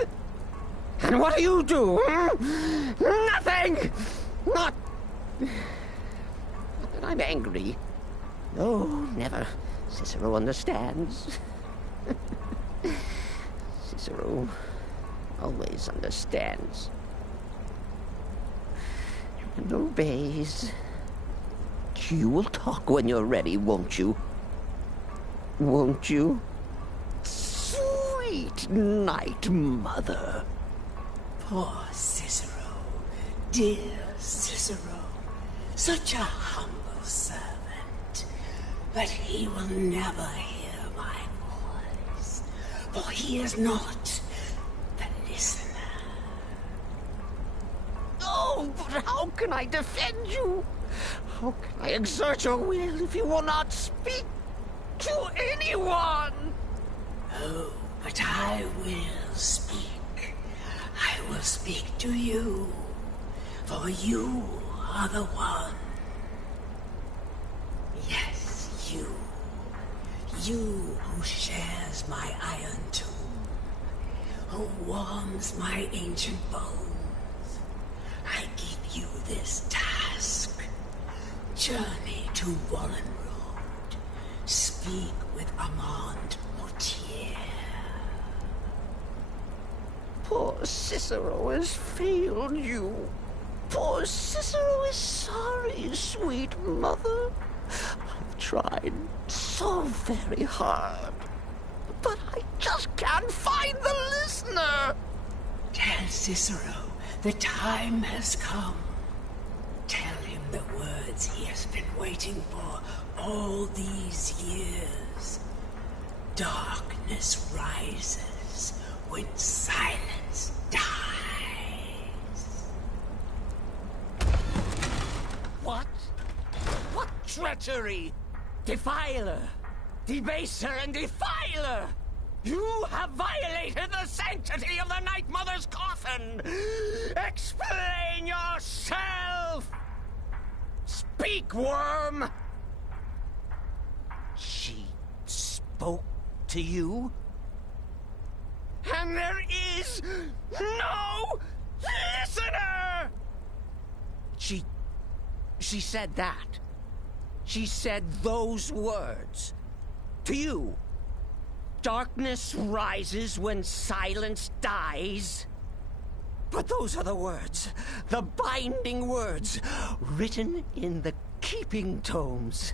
And what do you do? Nothing! Not that I'm angry. No, never. Cicero understands. Cicero always understands. And obeys. You will talk when you're ready, won't you? Won't you? Sweet Night Mother. Poor Cicero. Dear Cicero. Such a humble servant. But he will never hear my voice. For he is not the listener. Oh, but how can I defend you? How can I exert your will if you will not speak to anyone? Oh, but I will speak. I will speak to you, for you are the one. Yes, you. You who shares my iron tomb, who warms my ancient bones. I give you this task. Journey to Wallen Road. Speak with Armand Mortier. Poor Cicero has failed you. Poor Cicero is sorry, sweet mother. I've tried so very hard, but I just can't find the listener. Tell Cicero the time has come. Tell him the words he has been waiting for all these years. Darkness rises when silence dies. What? What treachery? Defiler! Debaser and defiler! You have violated the sanctity of the Night Mother's coffin! Explain yourself! Speak, worm! She spoke to you? And there is no listener! She said that. She said those words. To you. Darkness rises when silence dies. But those are the words, the binding words, written in the keeping tomes.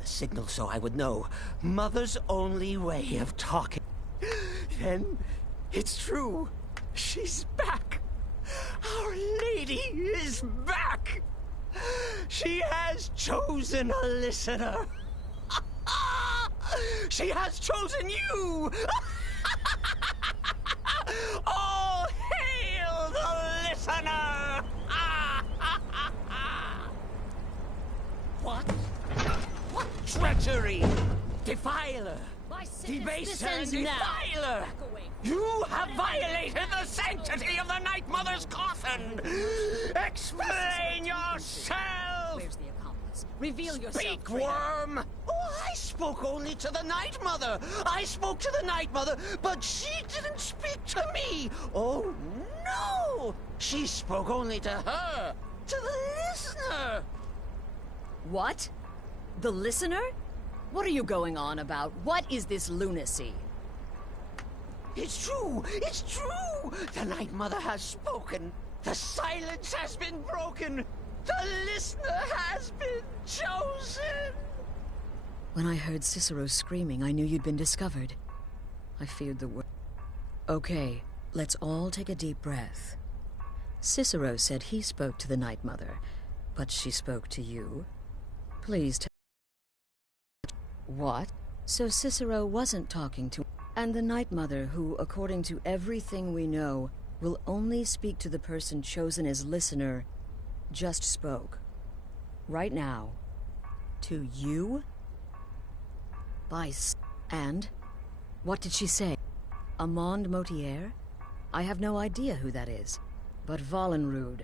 The signal so I would know. Mother's only way of talking. Then, it's true. She's back. Our Lady lady is back! She has chosen a listener! She has chosen you! All hail the listener! What? What treachery! Defiler! Debaser and defiler! You have violated the sanctity of the Night Mother's coffin! Explain yourself! Where's the accomplice? Reveal yourself, Speak, traitor. worm! Oh, I spoke only to the Night Mother! I spoke to the Night Mother, but she didn't speak to me! Oh, no! She spoke only to her! To the listener! What? The listener? What are you going on about? What is this lunacy? It's true! It's true! The Night Mother has spoken! The silence has been broken! The listener has been chosen! When I heard Cicero screaming, I knew you'd been discovered. I feared the worst. Okay, let's all take a deep breath. Cicero said he spoke to the Night Mother, but she spoke to you. Please tell. What? So Cicero wasn't talking to... And the Night Mother, who, according to everything we know, will only speak to the person chosen as listener, just spoke. Right now. To you? And? What did she say? Amand Motier? I have no idea who that is. But Vollenrud.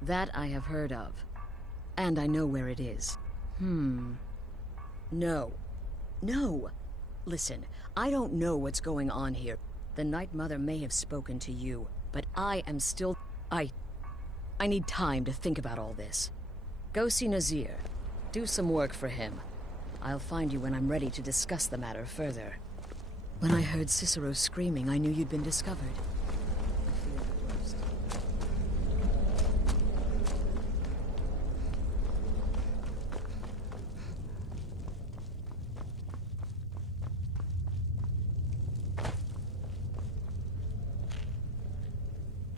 That I have heard of. And I know where it is. No. No! Listen, I don't know what's going on here. The Night Mother may have spoken to you, but I am still... I need time to think about all this. Go see Nazir. Do some work for him. I'll find you when I'm ready to discuss the matter further. When I heard Cicero screaming, I knew you'd been discovered. I feared the worst.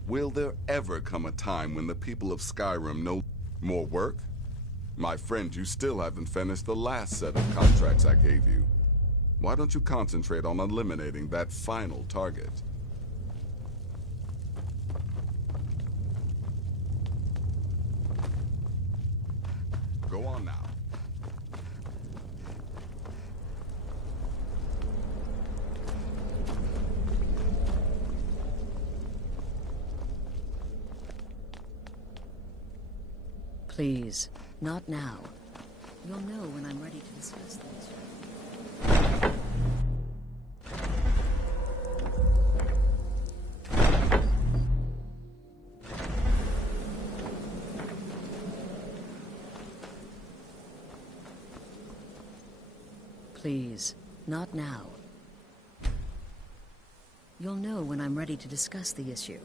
Will there ever come a time when the people of Skyrim know more work? My friend, you still haven't finished the last set of contracts I gave you. Why don't you concentrate on eliminating that final target? Go on now. Please, not now. You'll know when I'm ready to discuss this. Please, not now. You'll know when I'm ready to discuss the issue.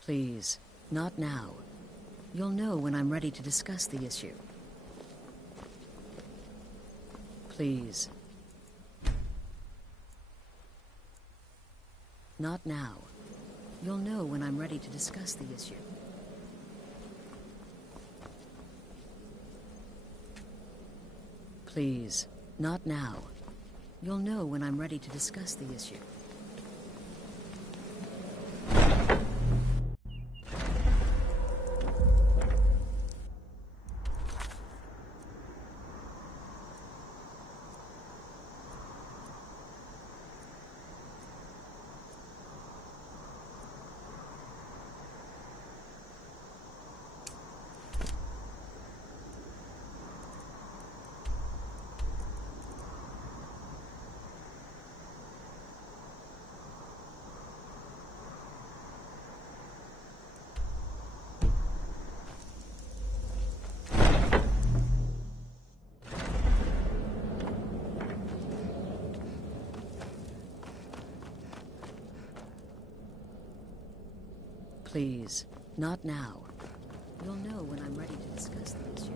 Please, not now. You'll know when I'm ready to discuss the issue. Please. Not now. You'll know when I'm ready to discuss the issue. Please, not now. You'll know when I'm ready to discuss the issue. Please, not now. You'll know when I'm ready to discuss the issue.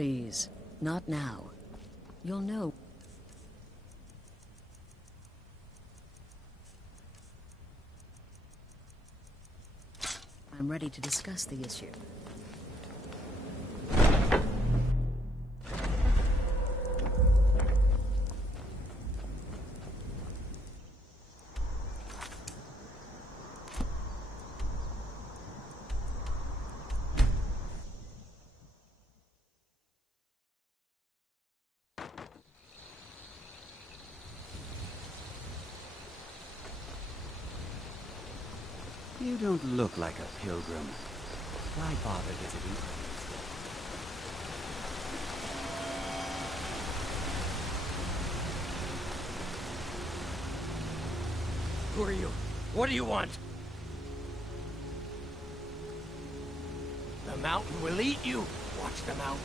Please, not now. You'll know. I'm ready to discuss the issue. You don't look like a pilgrim. Why bother visiting others? Who are you? What do you want? The mountain will eat you. Watch the mountain.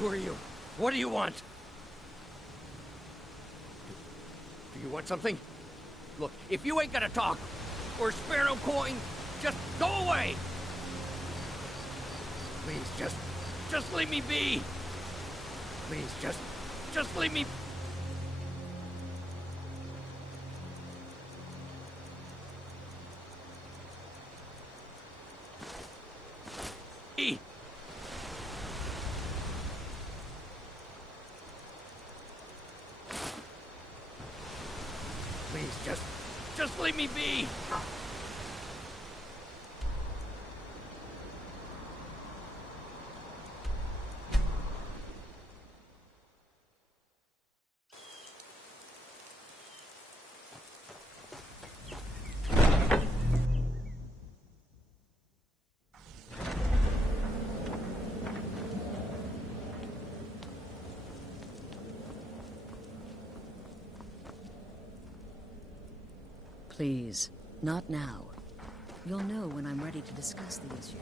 Who are you? What do you want? Do you want something? Look, if you ain't gonna talk, or spare no coin, just go away! Please, just leave me be! Please, just leave me... be! Please, just leave me be! Please, not now. You'll know when I'm ready to discuss the issue.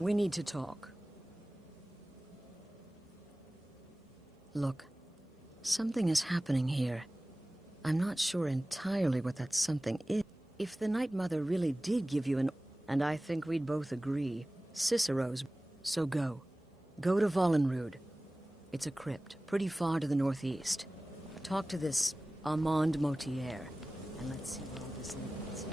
We need to talk. Look, something is happening here. I'm not sure entirely what that something is. If the Night Mother really did give you an... And I think we'd both agree, Cicero's... So go. Go to Vollenrud. It's a crypt, pretty far to the northeast. Talk to this Armand Motier, and let's see where all this leads.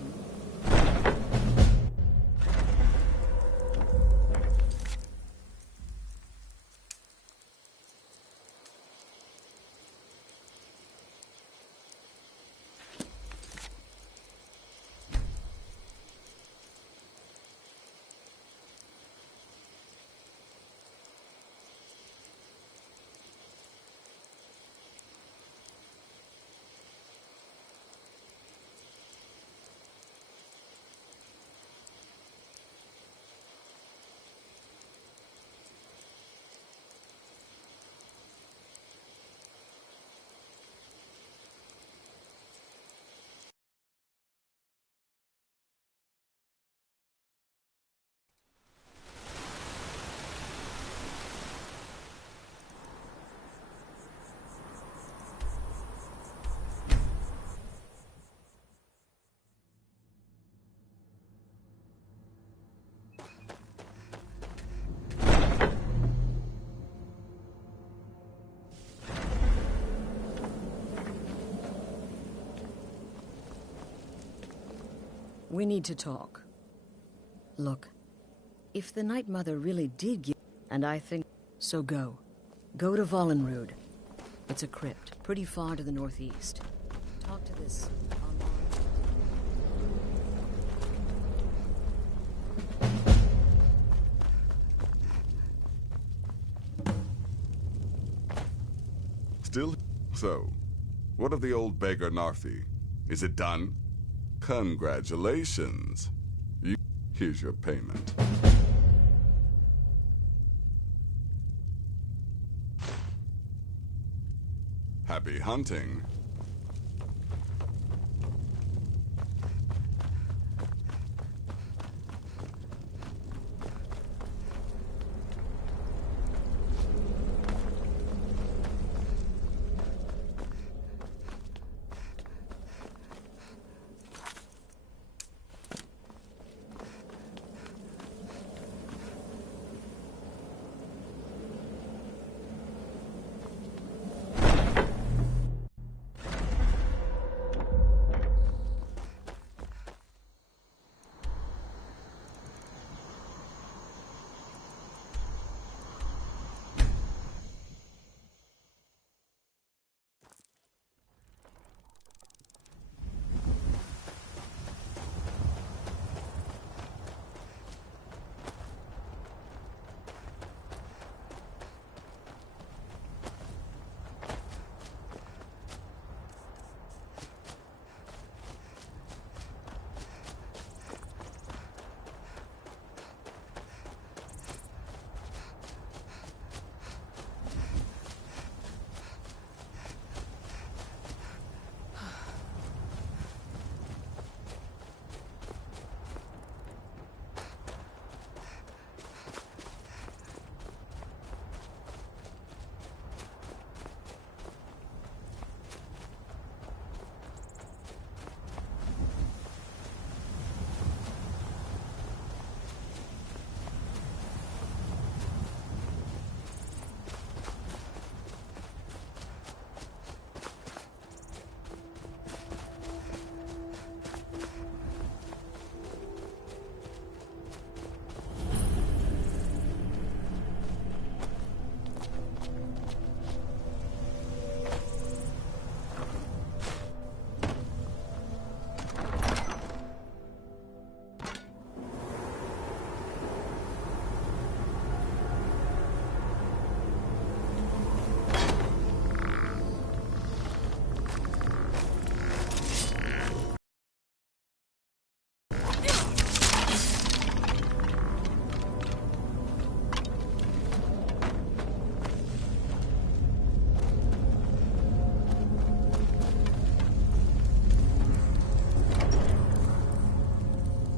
We need to talk. Look, if the Night Mother really did give... And I think... So go. Go to Vollenrood. It's a crypt, pretty far to the northeast. Talk to this... Still? So, what of the old beggar Narfi? Is it done? Congratulations. Here's your payment. Happy hunting.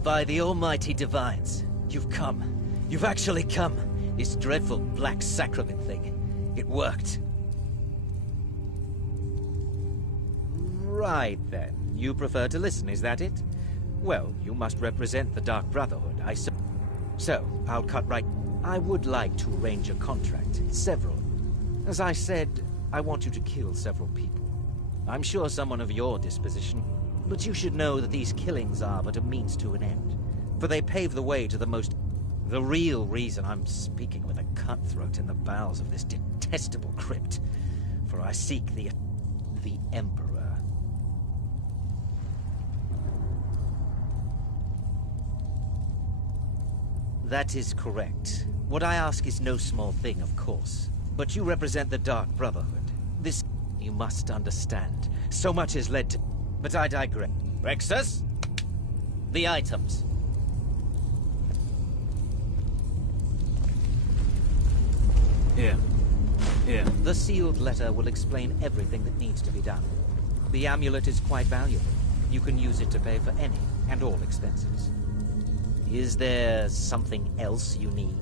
By the almighty divines, you've come. You've actually come. This dreadful black sacrament thing. It worked. Right then. You prefer to listen, is that it? Well, you must represent the Dark Brotherhood, So, I'll cut right... I would like to arrange a contract. Several. As I said, I want you to kill several people. I'm sure someone of your disposition... But you should know that these killings are but a means to an end. For they pave the way to the real reason I'm speaking with a cutthroat in the bowels of this detestable crypt. For I seek the Emperor. That is correct. What I ask is no small thing, of course. But you represent the Dark Brotherhood. This, you must understand. So much has led to... But I digress. Rexus? The items. Here. The sealed letter will explain everything that needs to be done. The amulet is quite valuable. You can use it to pay for any and all expenses. Is there something else you need?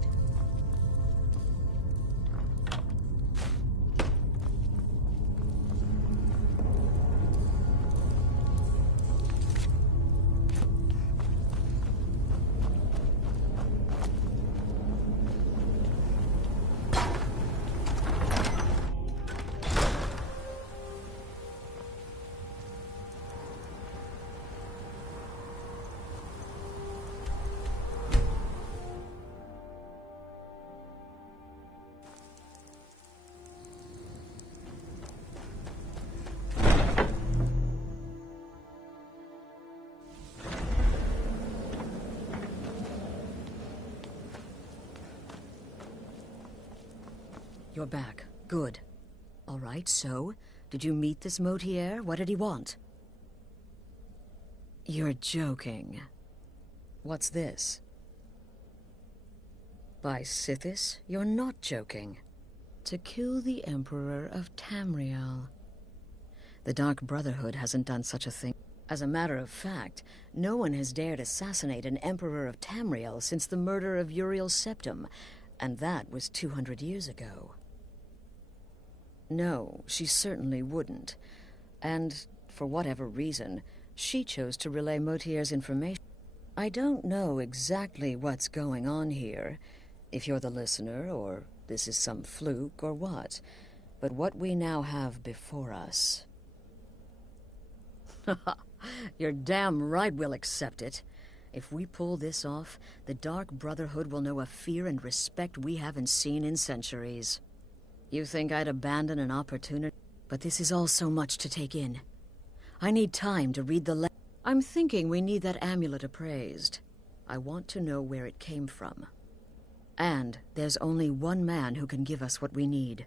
You're back. Good. All right, so, did you meet this Motier? What did he want? You're joking. What's this? By Sithis, you're not joking. To kill the Emperor of Tamriel. The Dark Brotherhood hasn't done such a thing. As a matter of fact, no one has dared assassinate an Emperor of Tamriel since the murder of Uriel Septim, and that was 200 years ago. No, she certainly wouldn't. And, for whatever reason, she chose to relay Motier's information. I don't know exactly what's going on here, if you're the listener, or this is some fluke, or what. But what we now have before us... You're damn right we'll accept it. If we pull this off, the Dark Brotherhood will know a fear and respect we haven't seen in centuries. You think I'd abandon an opportunity? But this is all so much to take in. I need time to read the I'm thinking we need that amulet appraised. I want to know where it came from. And there's only one man who can give us what we need.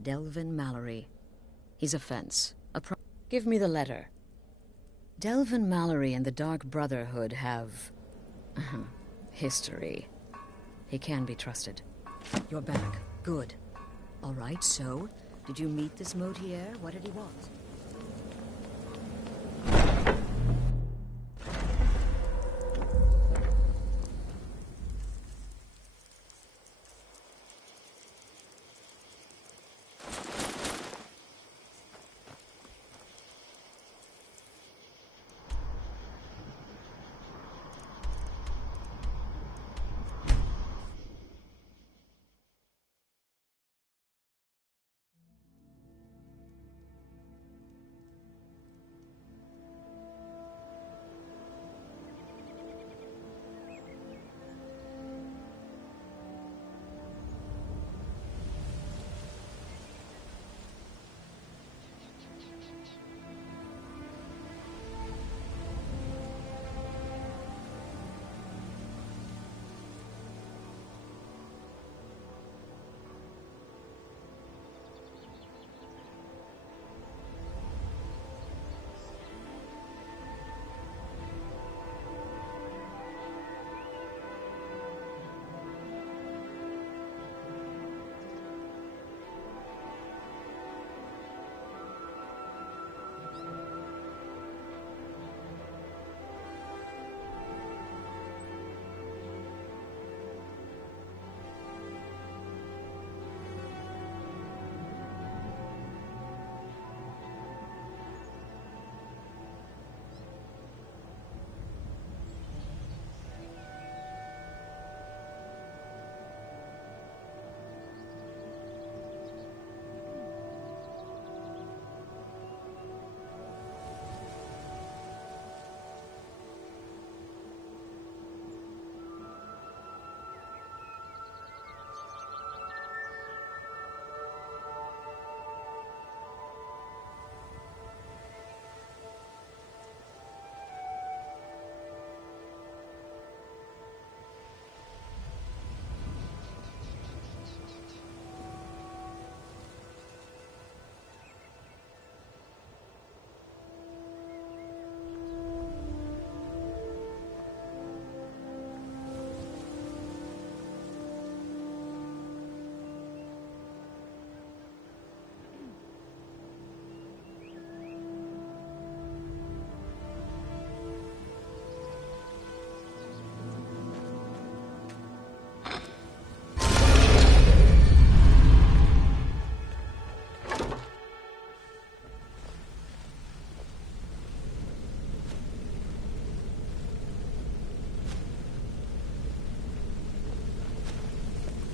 Delvin Mallory. He's a fence. Give me the letter. Delvin Mallory and the Dark Brotherhood have... history. He can be trusted. You're back. Good. All right, so, did you meet this Motier? What did he want?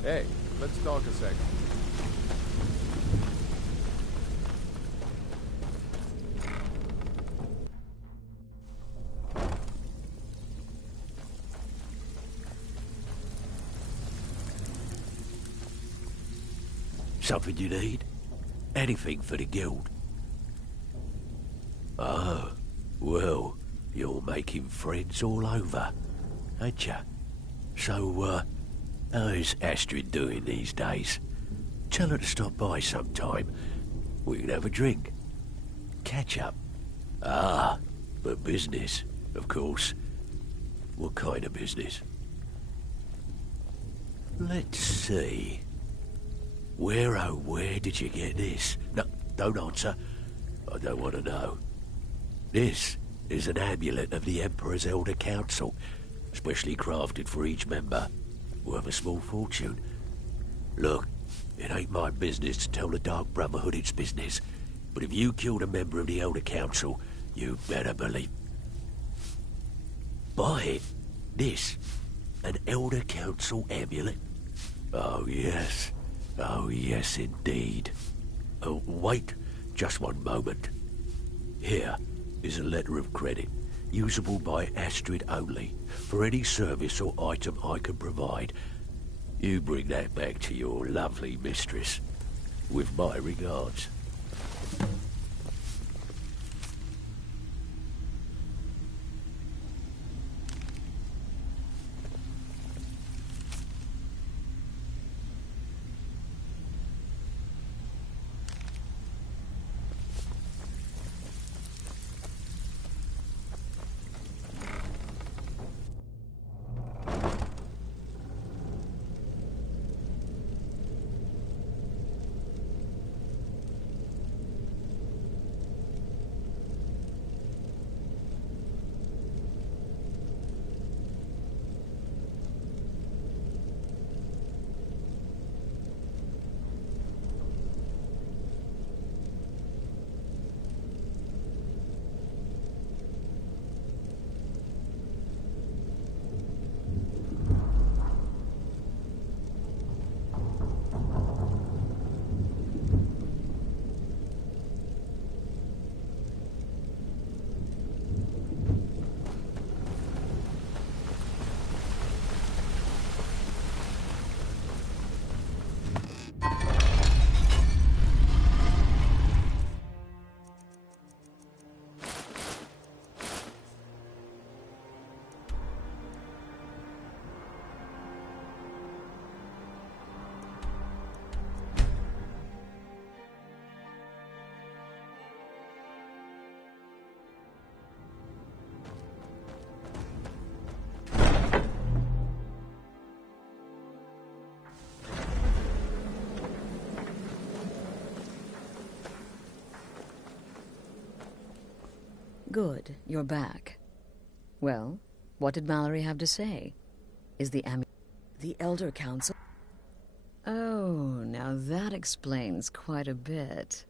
Hey, let's talk a second. Something you need? Anything for the guild? Oh, well, you're making friends all over, ain't ya? So, how is Astrid doing these days? Tell her to stop by sometime. We can have a drink. Catch up. Ah, but business, of course. What kind of business? Let's see. Where, oh, where did you get this? No, don't answer. I don't want to know. This is an amulet of the Emperor's Elder Council, specially crafted for each member. Worth a small fortune. Look, it ain't my business to tell the Dark Brotherhood its business, but if you killed a member of the Elder Council, you better believe. Buy it. This, an Elder Council amulet? Oh, yes. Oh, yes, indeed. Oh, wait just one moment. Here is a letter of credit, usable by Astrid only, for any service or item I can provide. You bring that back to your lovely mistress. With my regards. Good, you're back. Well, what did Mallory have to say? Is the Elder Council? Oh, now that explains quite a bit.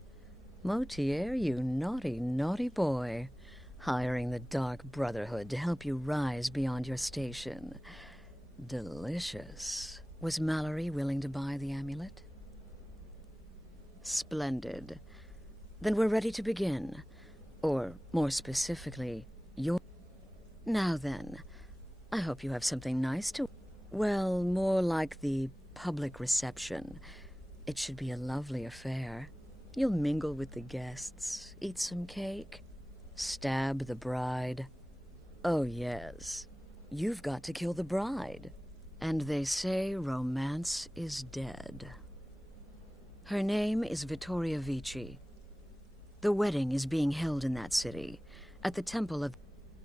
Motier, you naughty, naughty boy. Hiring the Dark Brotherhood to help you rise beyond your station. Delicious. Was Mallory willing to buy the amulet? Splendid. Then we're ready to begin. Or, more specifically, your... Now then, I hope you have something nice to... Well, more like the public reception. It should be a lovely affair. You'll mingle with the guests, eat some cake, stab the bride. Oh, yes. You've got to kill the bride. And they say romance is dead. Her name is Vittoria Vici. The wedding is being held in that city, at the temple of...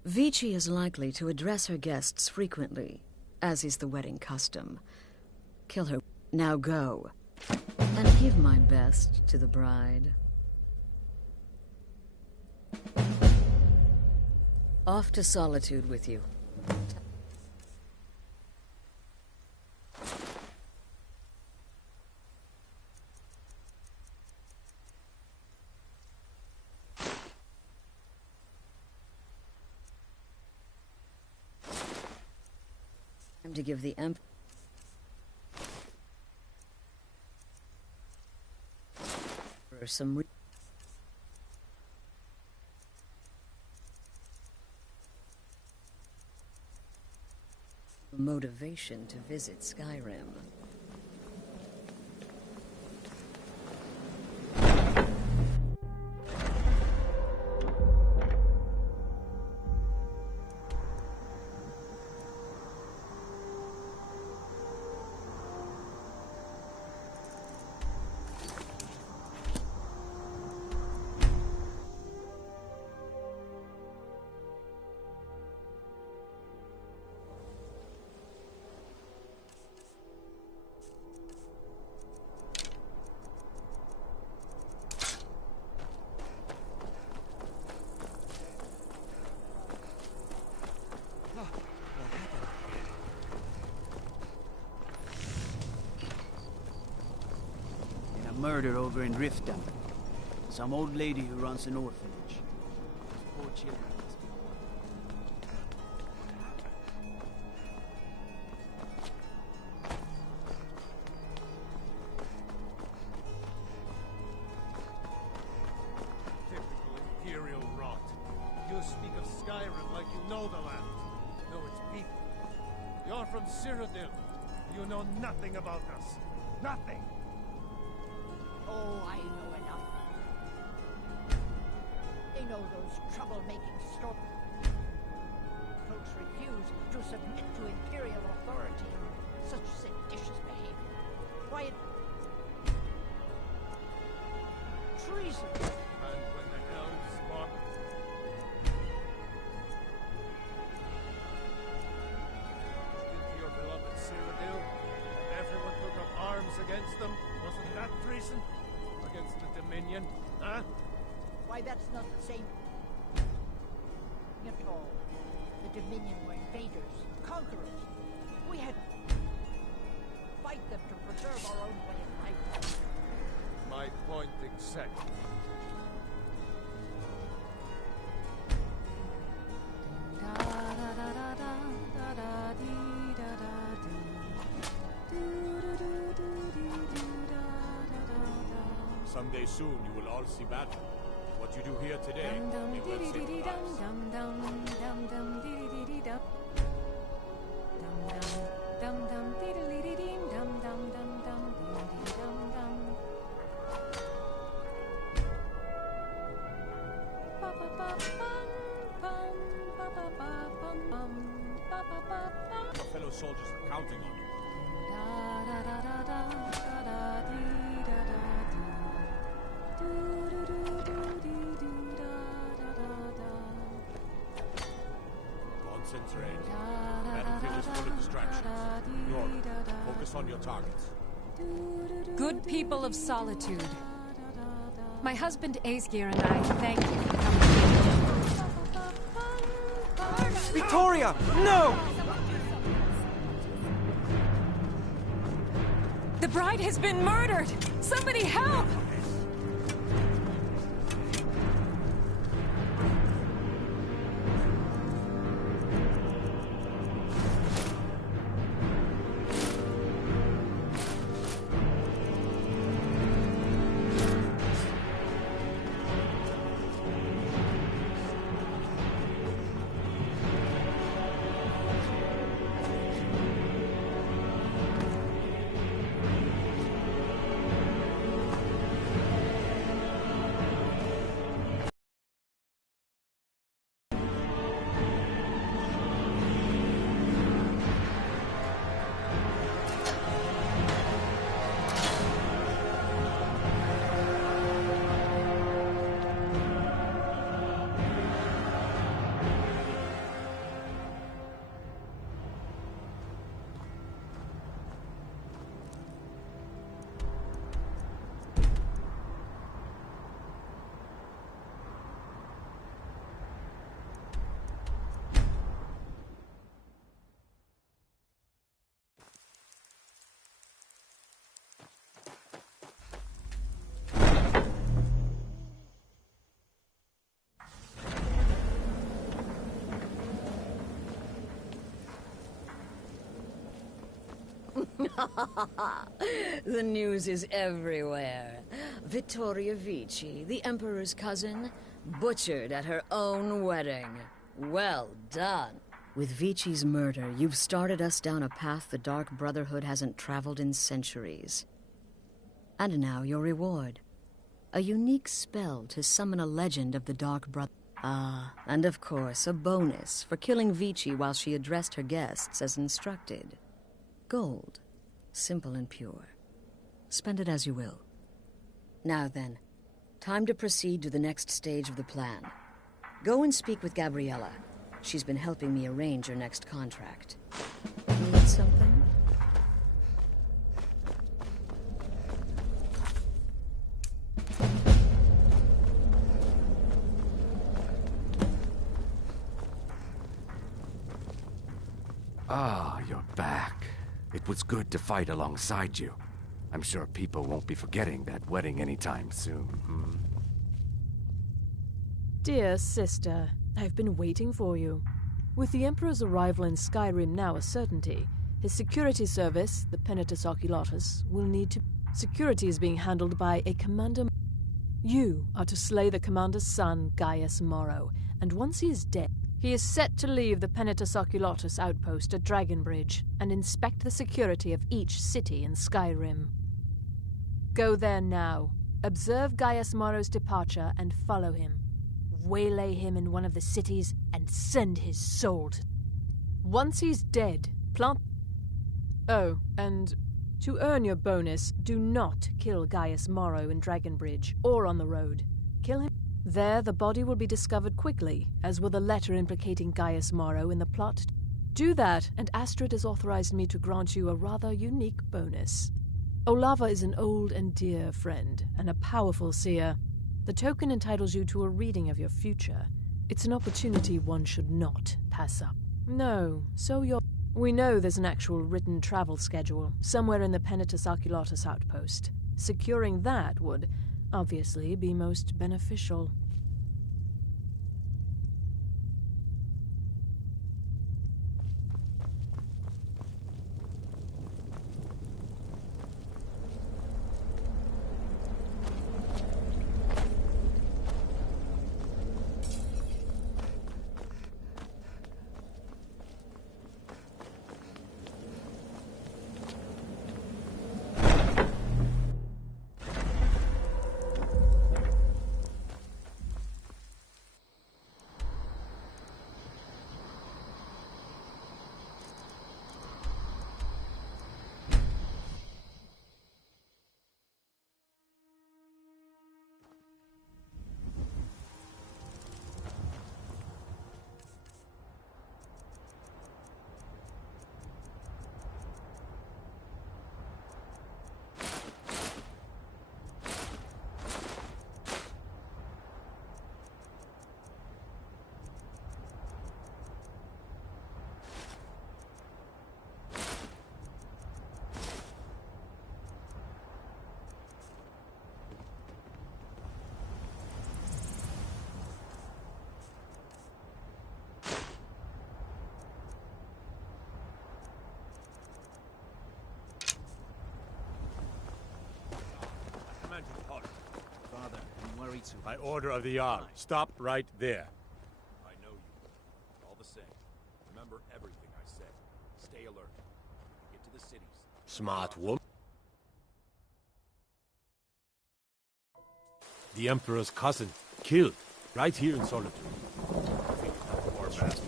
Vici is likely to address her guests frequently, as is the wedding custom. Kill her. Now go. And give my best to the bride. Off to solitude with you. To give the Emperor some motivation to visit Skyrim. murder over in Riften. Some old lady who runs an orphanage. Those poor children must be... Typical Imperial rot. You speak of Skyrim like you know the land. Know its people. You're from Cyrodiil. You know nothing about us. Nothing! Oh, I know enough. They know those troublemaking storm. Folks refuse to submit to Imperial authority. Such seditious behavior. Why, it... treason! And when the elves mock... into your beloved Cyrodiil, and everyone took up arms against them, wasn't that treason? Against the Dominion, huh? Why, that's not the same at all. The Dominion were invaders, conquerors. We had to fight them to preserve our own way of life. My point exactly. Someday soon you will all see battle. What you do here today may well save your lives. Your fellow soldiers are counting on you. Concentrate. Battlefield is full of distractions. Nora, focus on your targets. Good people of Solitude. My husband Aesgir and I thank you for coming. Victoria! No! The bride has been murdered! Somebody help! The news is everywhere. Vittoria Vici, the Emperor's cousin, butchered at her own wedding. Well done. With Vici's murder, you've started us down a path the Dark Brotherhood hasn't traveled in centuries. And now your reward. A unique spell to summon a legend of the Dark Brother. Ah, and of course, a bonus for killing Vici while she addressed her guests as instructed. Gold. Simple and pure. Spend it as you will. Now then, time to proceed to the next stage of the plan. Go and speak with Gabriella. She's been helping me arrange your next contract. Need something? Ah, you're back. It was good to fight alongside you. I'm sure people won't be forgetting that wedding anytime soon, hmm? Dear sister, I've been waiting for you. With the Emperor's arrival in Skyrim now a certainty, his security service, the Penitus Oculatus, will need to... Security is being handled by a commander... You are to slay the commander's son, Gaius Morrow, and once he is dead, he is set to leave the Penitus Oculatus outpost at Dragonbridge and inspect the security of each city in Skyrim. Go there now, observe Gaius Morrow's departure and follow him. Waylay him in one of the cities and send his soul to... Once he's dead, plant... Oh, and to earn your bonus, do not kill Gaius Morrow in Dragonbridge or on the road. Kill him. There, the body will be discovered quickly, as will the letter implicating Gaius Morrow in the plot. Do that, and Astrid has authorized me to grant you a rather unique bonus. Olava is an old and dear friend, and a powerful seer. The token entitles you to a reading of your future. It's an opportunity one should not pass up. No, so you're... We know there's an actual written travel schedule, somewhere in the Penitus Oculatus outpost. Securing that would, obviously, be most beneficial. Father, I'm worried too. By order of the Jarl, stop right there. I know you. All the same, remember everything I said. Stay alert. Get to the cities. Smart woman. The Emperor's cousin, killed, right here in Solitude. Poor bastard.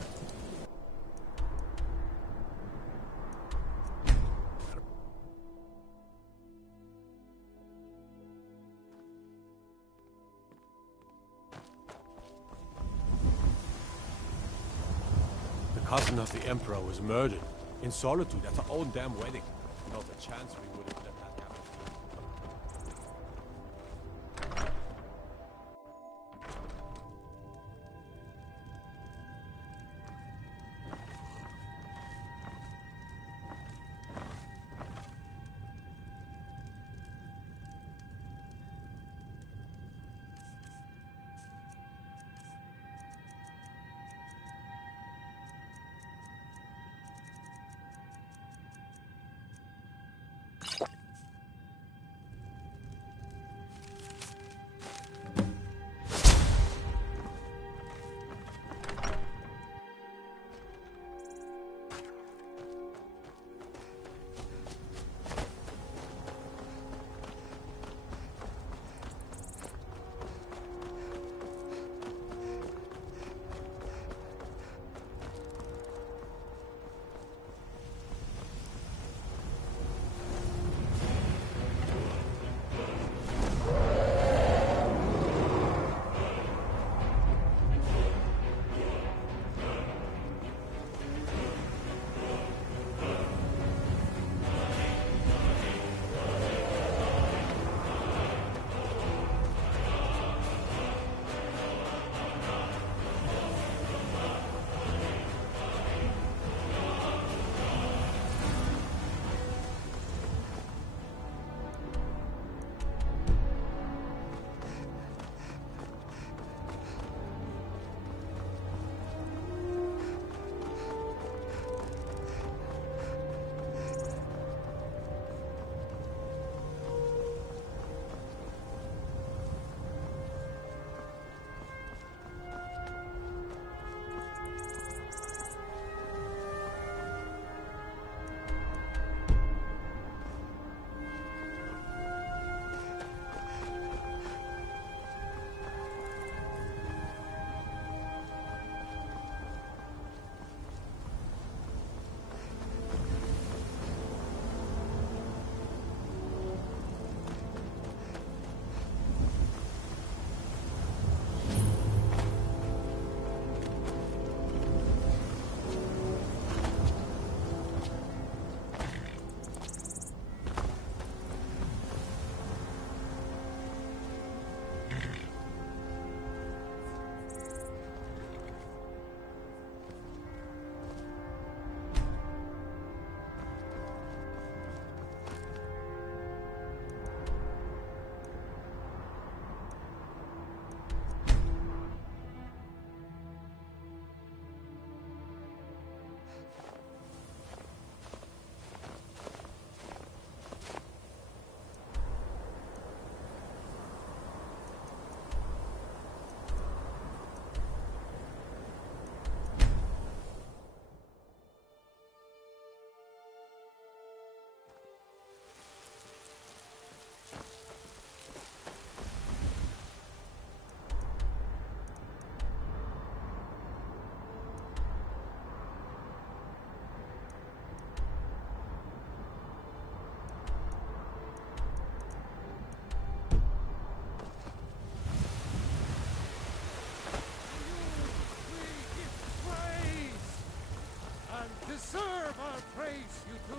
Cousin of the Emperor was murdered in Solitude at our own damn wedding. Not a chance we would have let that happen.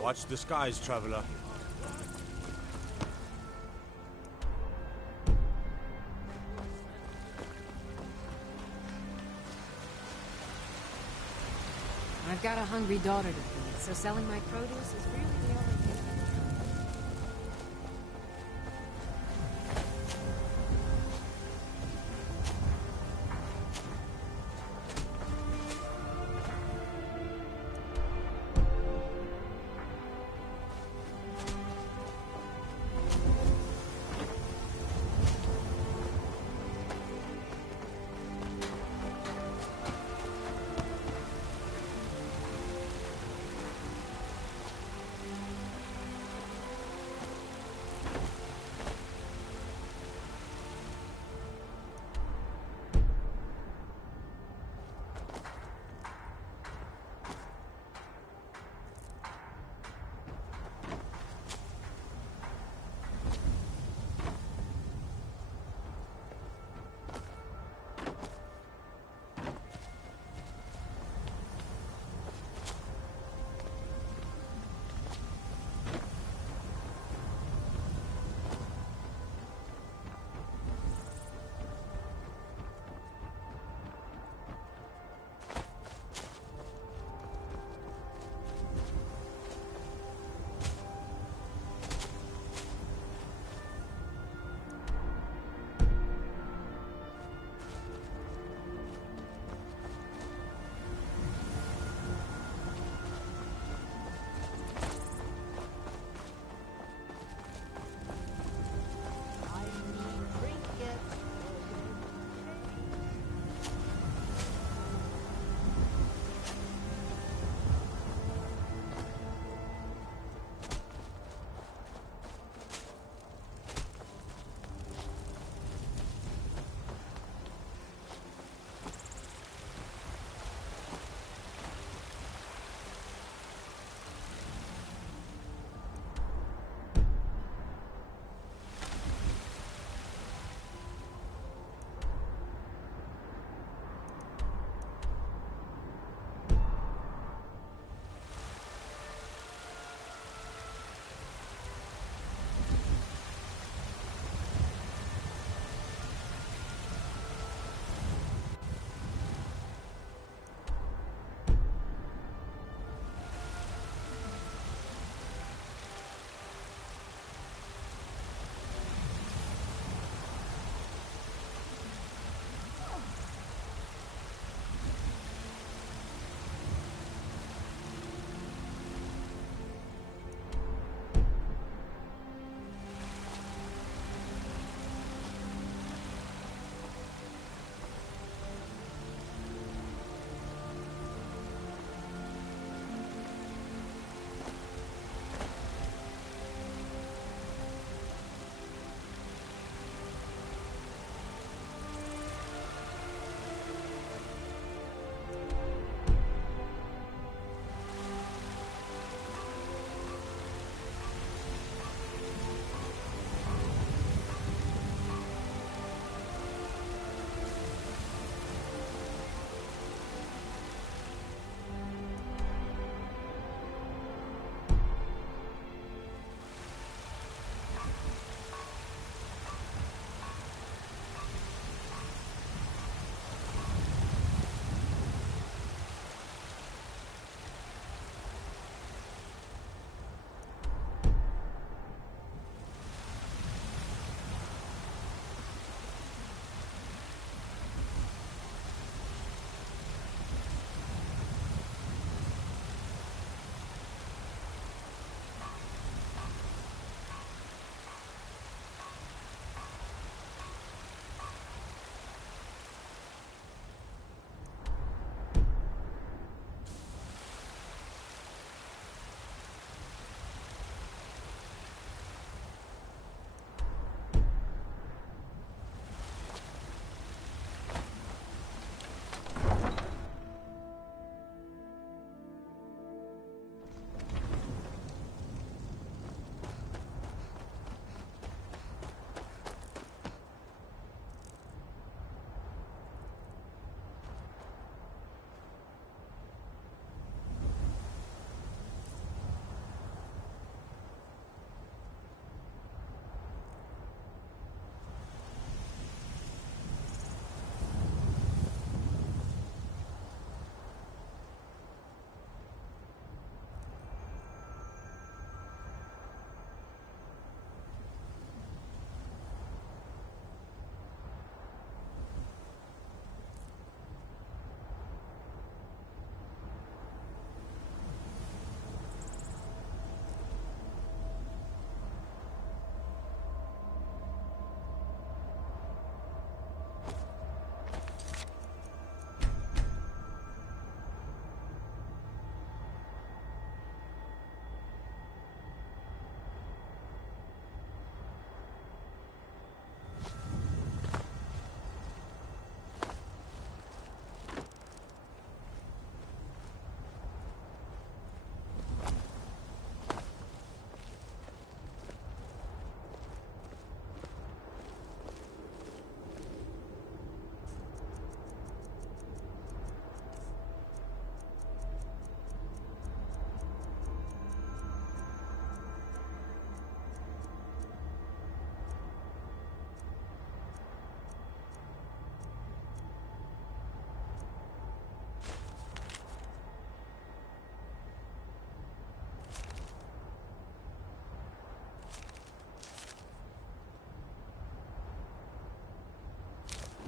Watch the skies, traveler. I've got a hungry daughter to feed, so selling my produce is really the only thing I can do.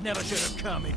Never should have come here.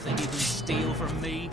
Think you can steal from me?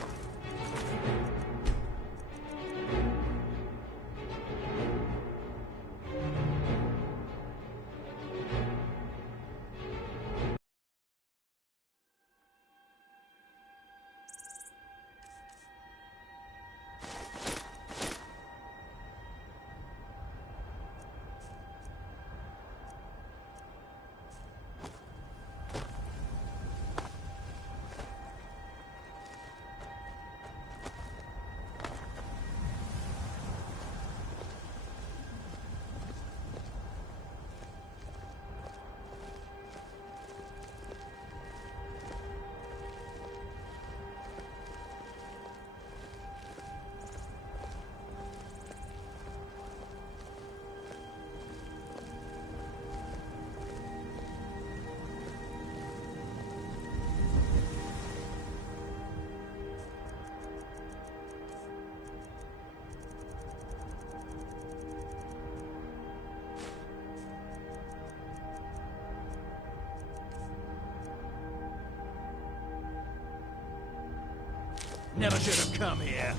Never should have come here.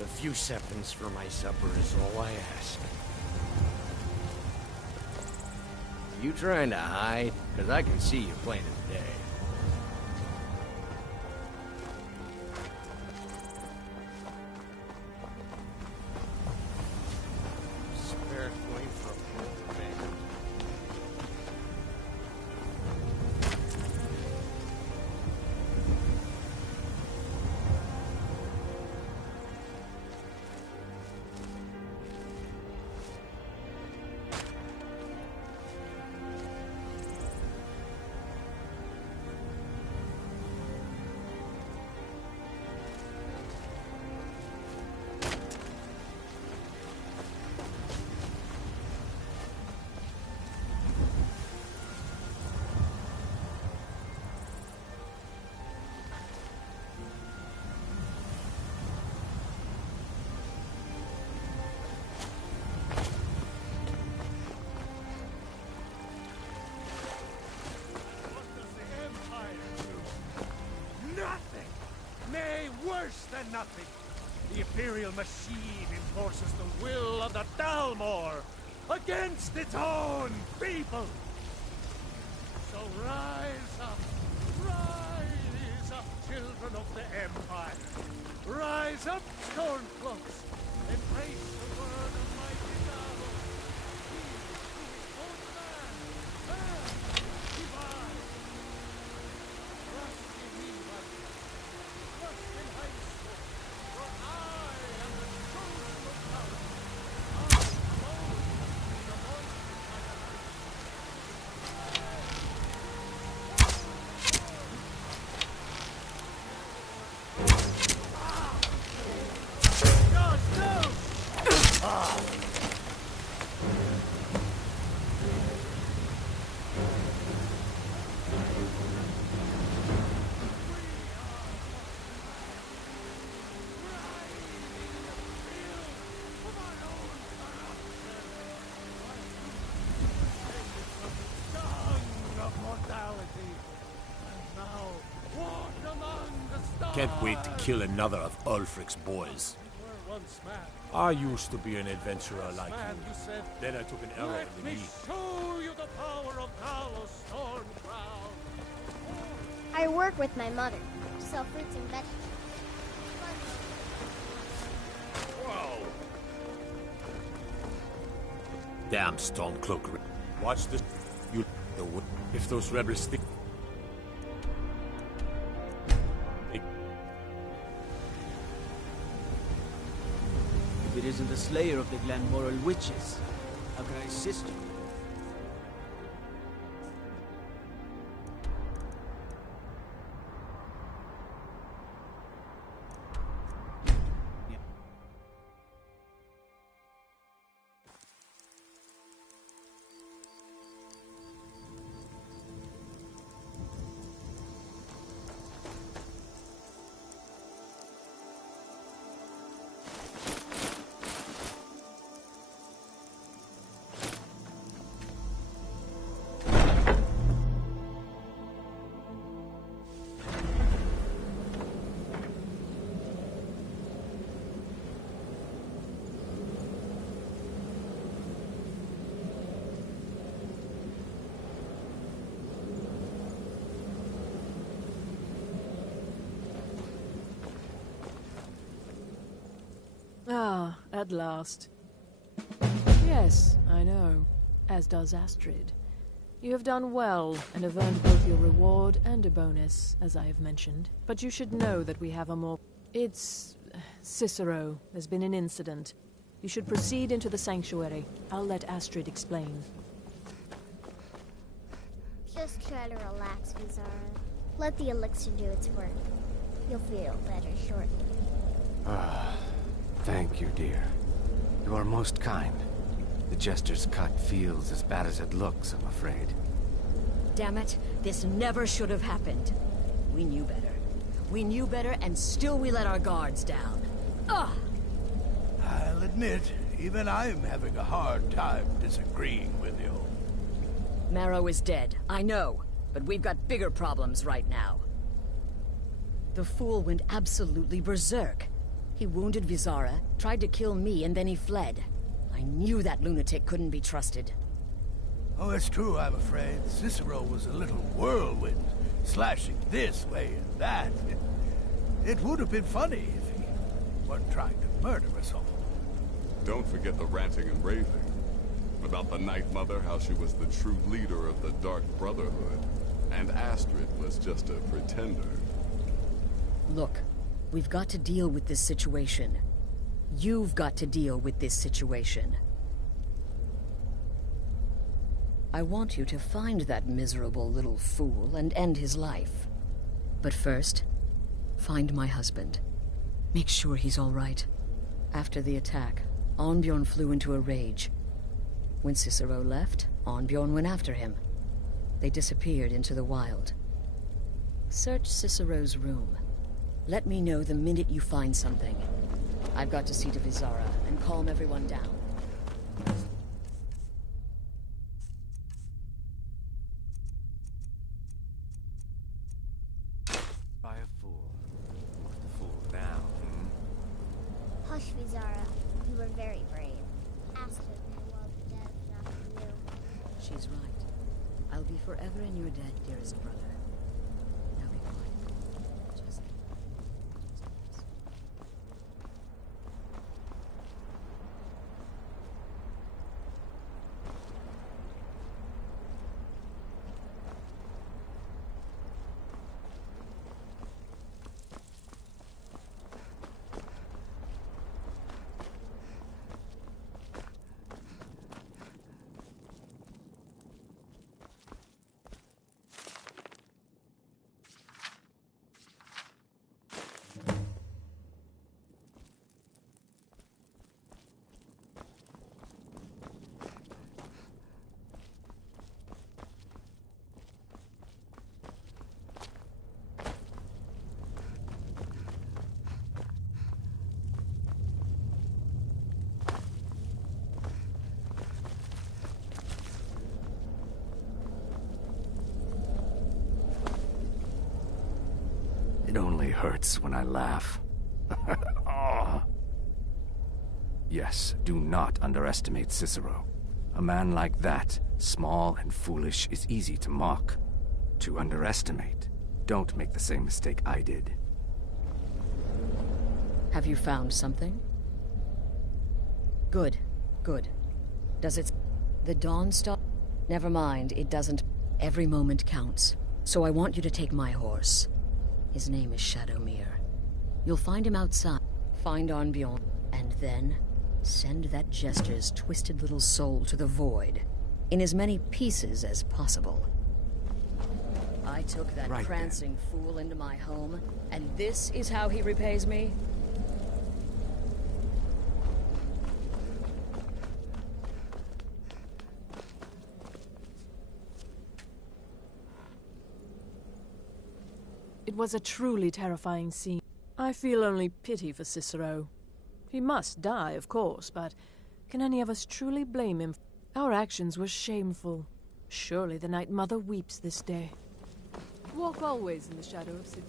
A few seconds for my supper is all I ask. You trying to hide? Because I can see you plain as day. Imperial machine enforces the will of the Dalmor against its own people. So rise up, children of the Empire. Rise up, Stormcloaks. Embrace the word of mighty Davos. He who is both man and divine. Trust in me, my friend. Trust in High, for I am the chosen of power. I alone be the voice of my Can't wait to kill another of Ulfric's boys. I used to be an adventurer like you. Then I took an arrow in the knee. Show you the power of Talos Stormcrown. I work with my mother to sell fruits and vegetables. Whoa! Damn Stormcloak. Watch this. You. If those rebels think. If it isn't the slayer of the Glanmoral witches, how can I assist you? Ah, at last. Yes, I know. As does Astrid. You have done well, and have earned both your reward and a bonus, as I have mentioned. But you should know that we have a more... It's... Cicero. There's been an incident. You should proceed into the sanctuary. I'll let Astrid explain. Just try to relax, Vizara. Let the elixir do its work. You'll feel better shortly. Thank you, dear. You are most kind. The Jester's cut feels as bad as it looks, I'm afraid. Damn it, this never should have happened. We knew better. We knew better, and still we let our guards down. Ugh! I'll admit, even I'm having a hard time disagreeing with you. Marrow is dead, I know, but we've got bigger problems right now. The fool went absolutely berserk. He wounded Vizara, tried to kill me, and then he fled. I knew that lunatic couldn't be trusted. Oh, it's true, I'm afraid. Cicero was a little whirlwind, slashing this way and that. It would have been funny if he weren't trying to murder us all. Don't forget the ranting and raving. About the Night Mother, how she was the true leader of the Dark Brotherhood, and Astrid was just a pretender. Look, we've got to deal with this situation. You've got to deal with this situation. I want you to find that miserable little fool and end his life. But first, find my husband. Make sure he's all right. After the attack, Arnbjorn flew into a rage. When Cicero left, Arnbjorn went after him. They disappeared into the wild. Search Cicero's room. Let me know the minute you find something. I've got to see to Vizara and calm everyone down. By a fool. Fool now, Hush, Vizara. You were very brave. Astrid may well be dead after you. She's right. I'll be forever in your debt, dearest brother. Now be quiet. Just... It only hurts when I laugh. Oh. Yes, do not underestimate Cicero. A man like that, small and foolish, is easy to mock. To underestimate. Don't make the same mistake I did. Have you found something? Good, good. Does it... The Dawn Star... Never mind, it doesn't... Every moment counts. So I want you to take my horse. His name is Shadowmere. You'll find him outside. Find Arnbjorn. And then... send that Jester's twisted little soul to the void. In as many pieces as possible. I took that prancing fool into my home, and this is how he repays me? It was a truly terrifying scene. I feel only pity for Cicero. He must die, of course, but can any of us truly blame him? Our actions were shameful. Surely the Night Mother weeps this day. Walk always in the shadow of cities.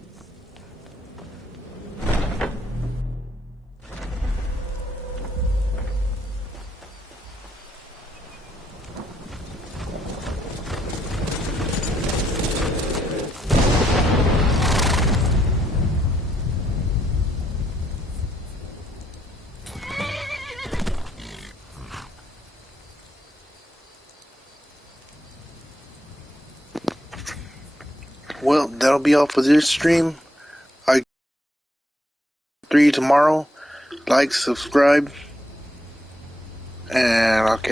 Well, that'll be all for this stream. I 3 tomorrow. Like, subscribe, and I'll catch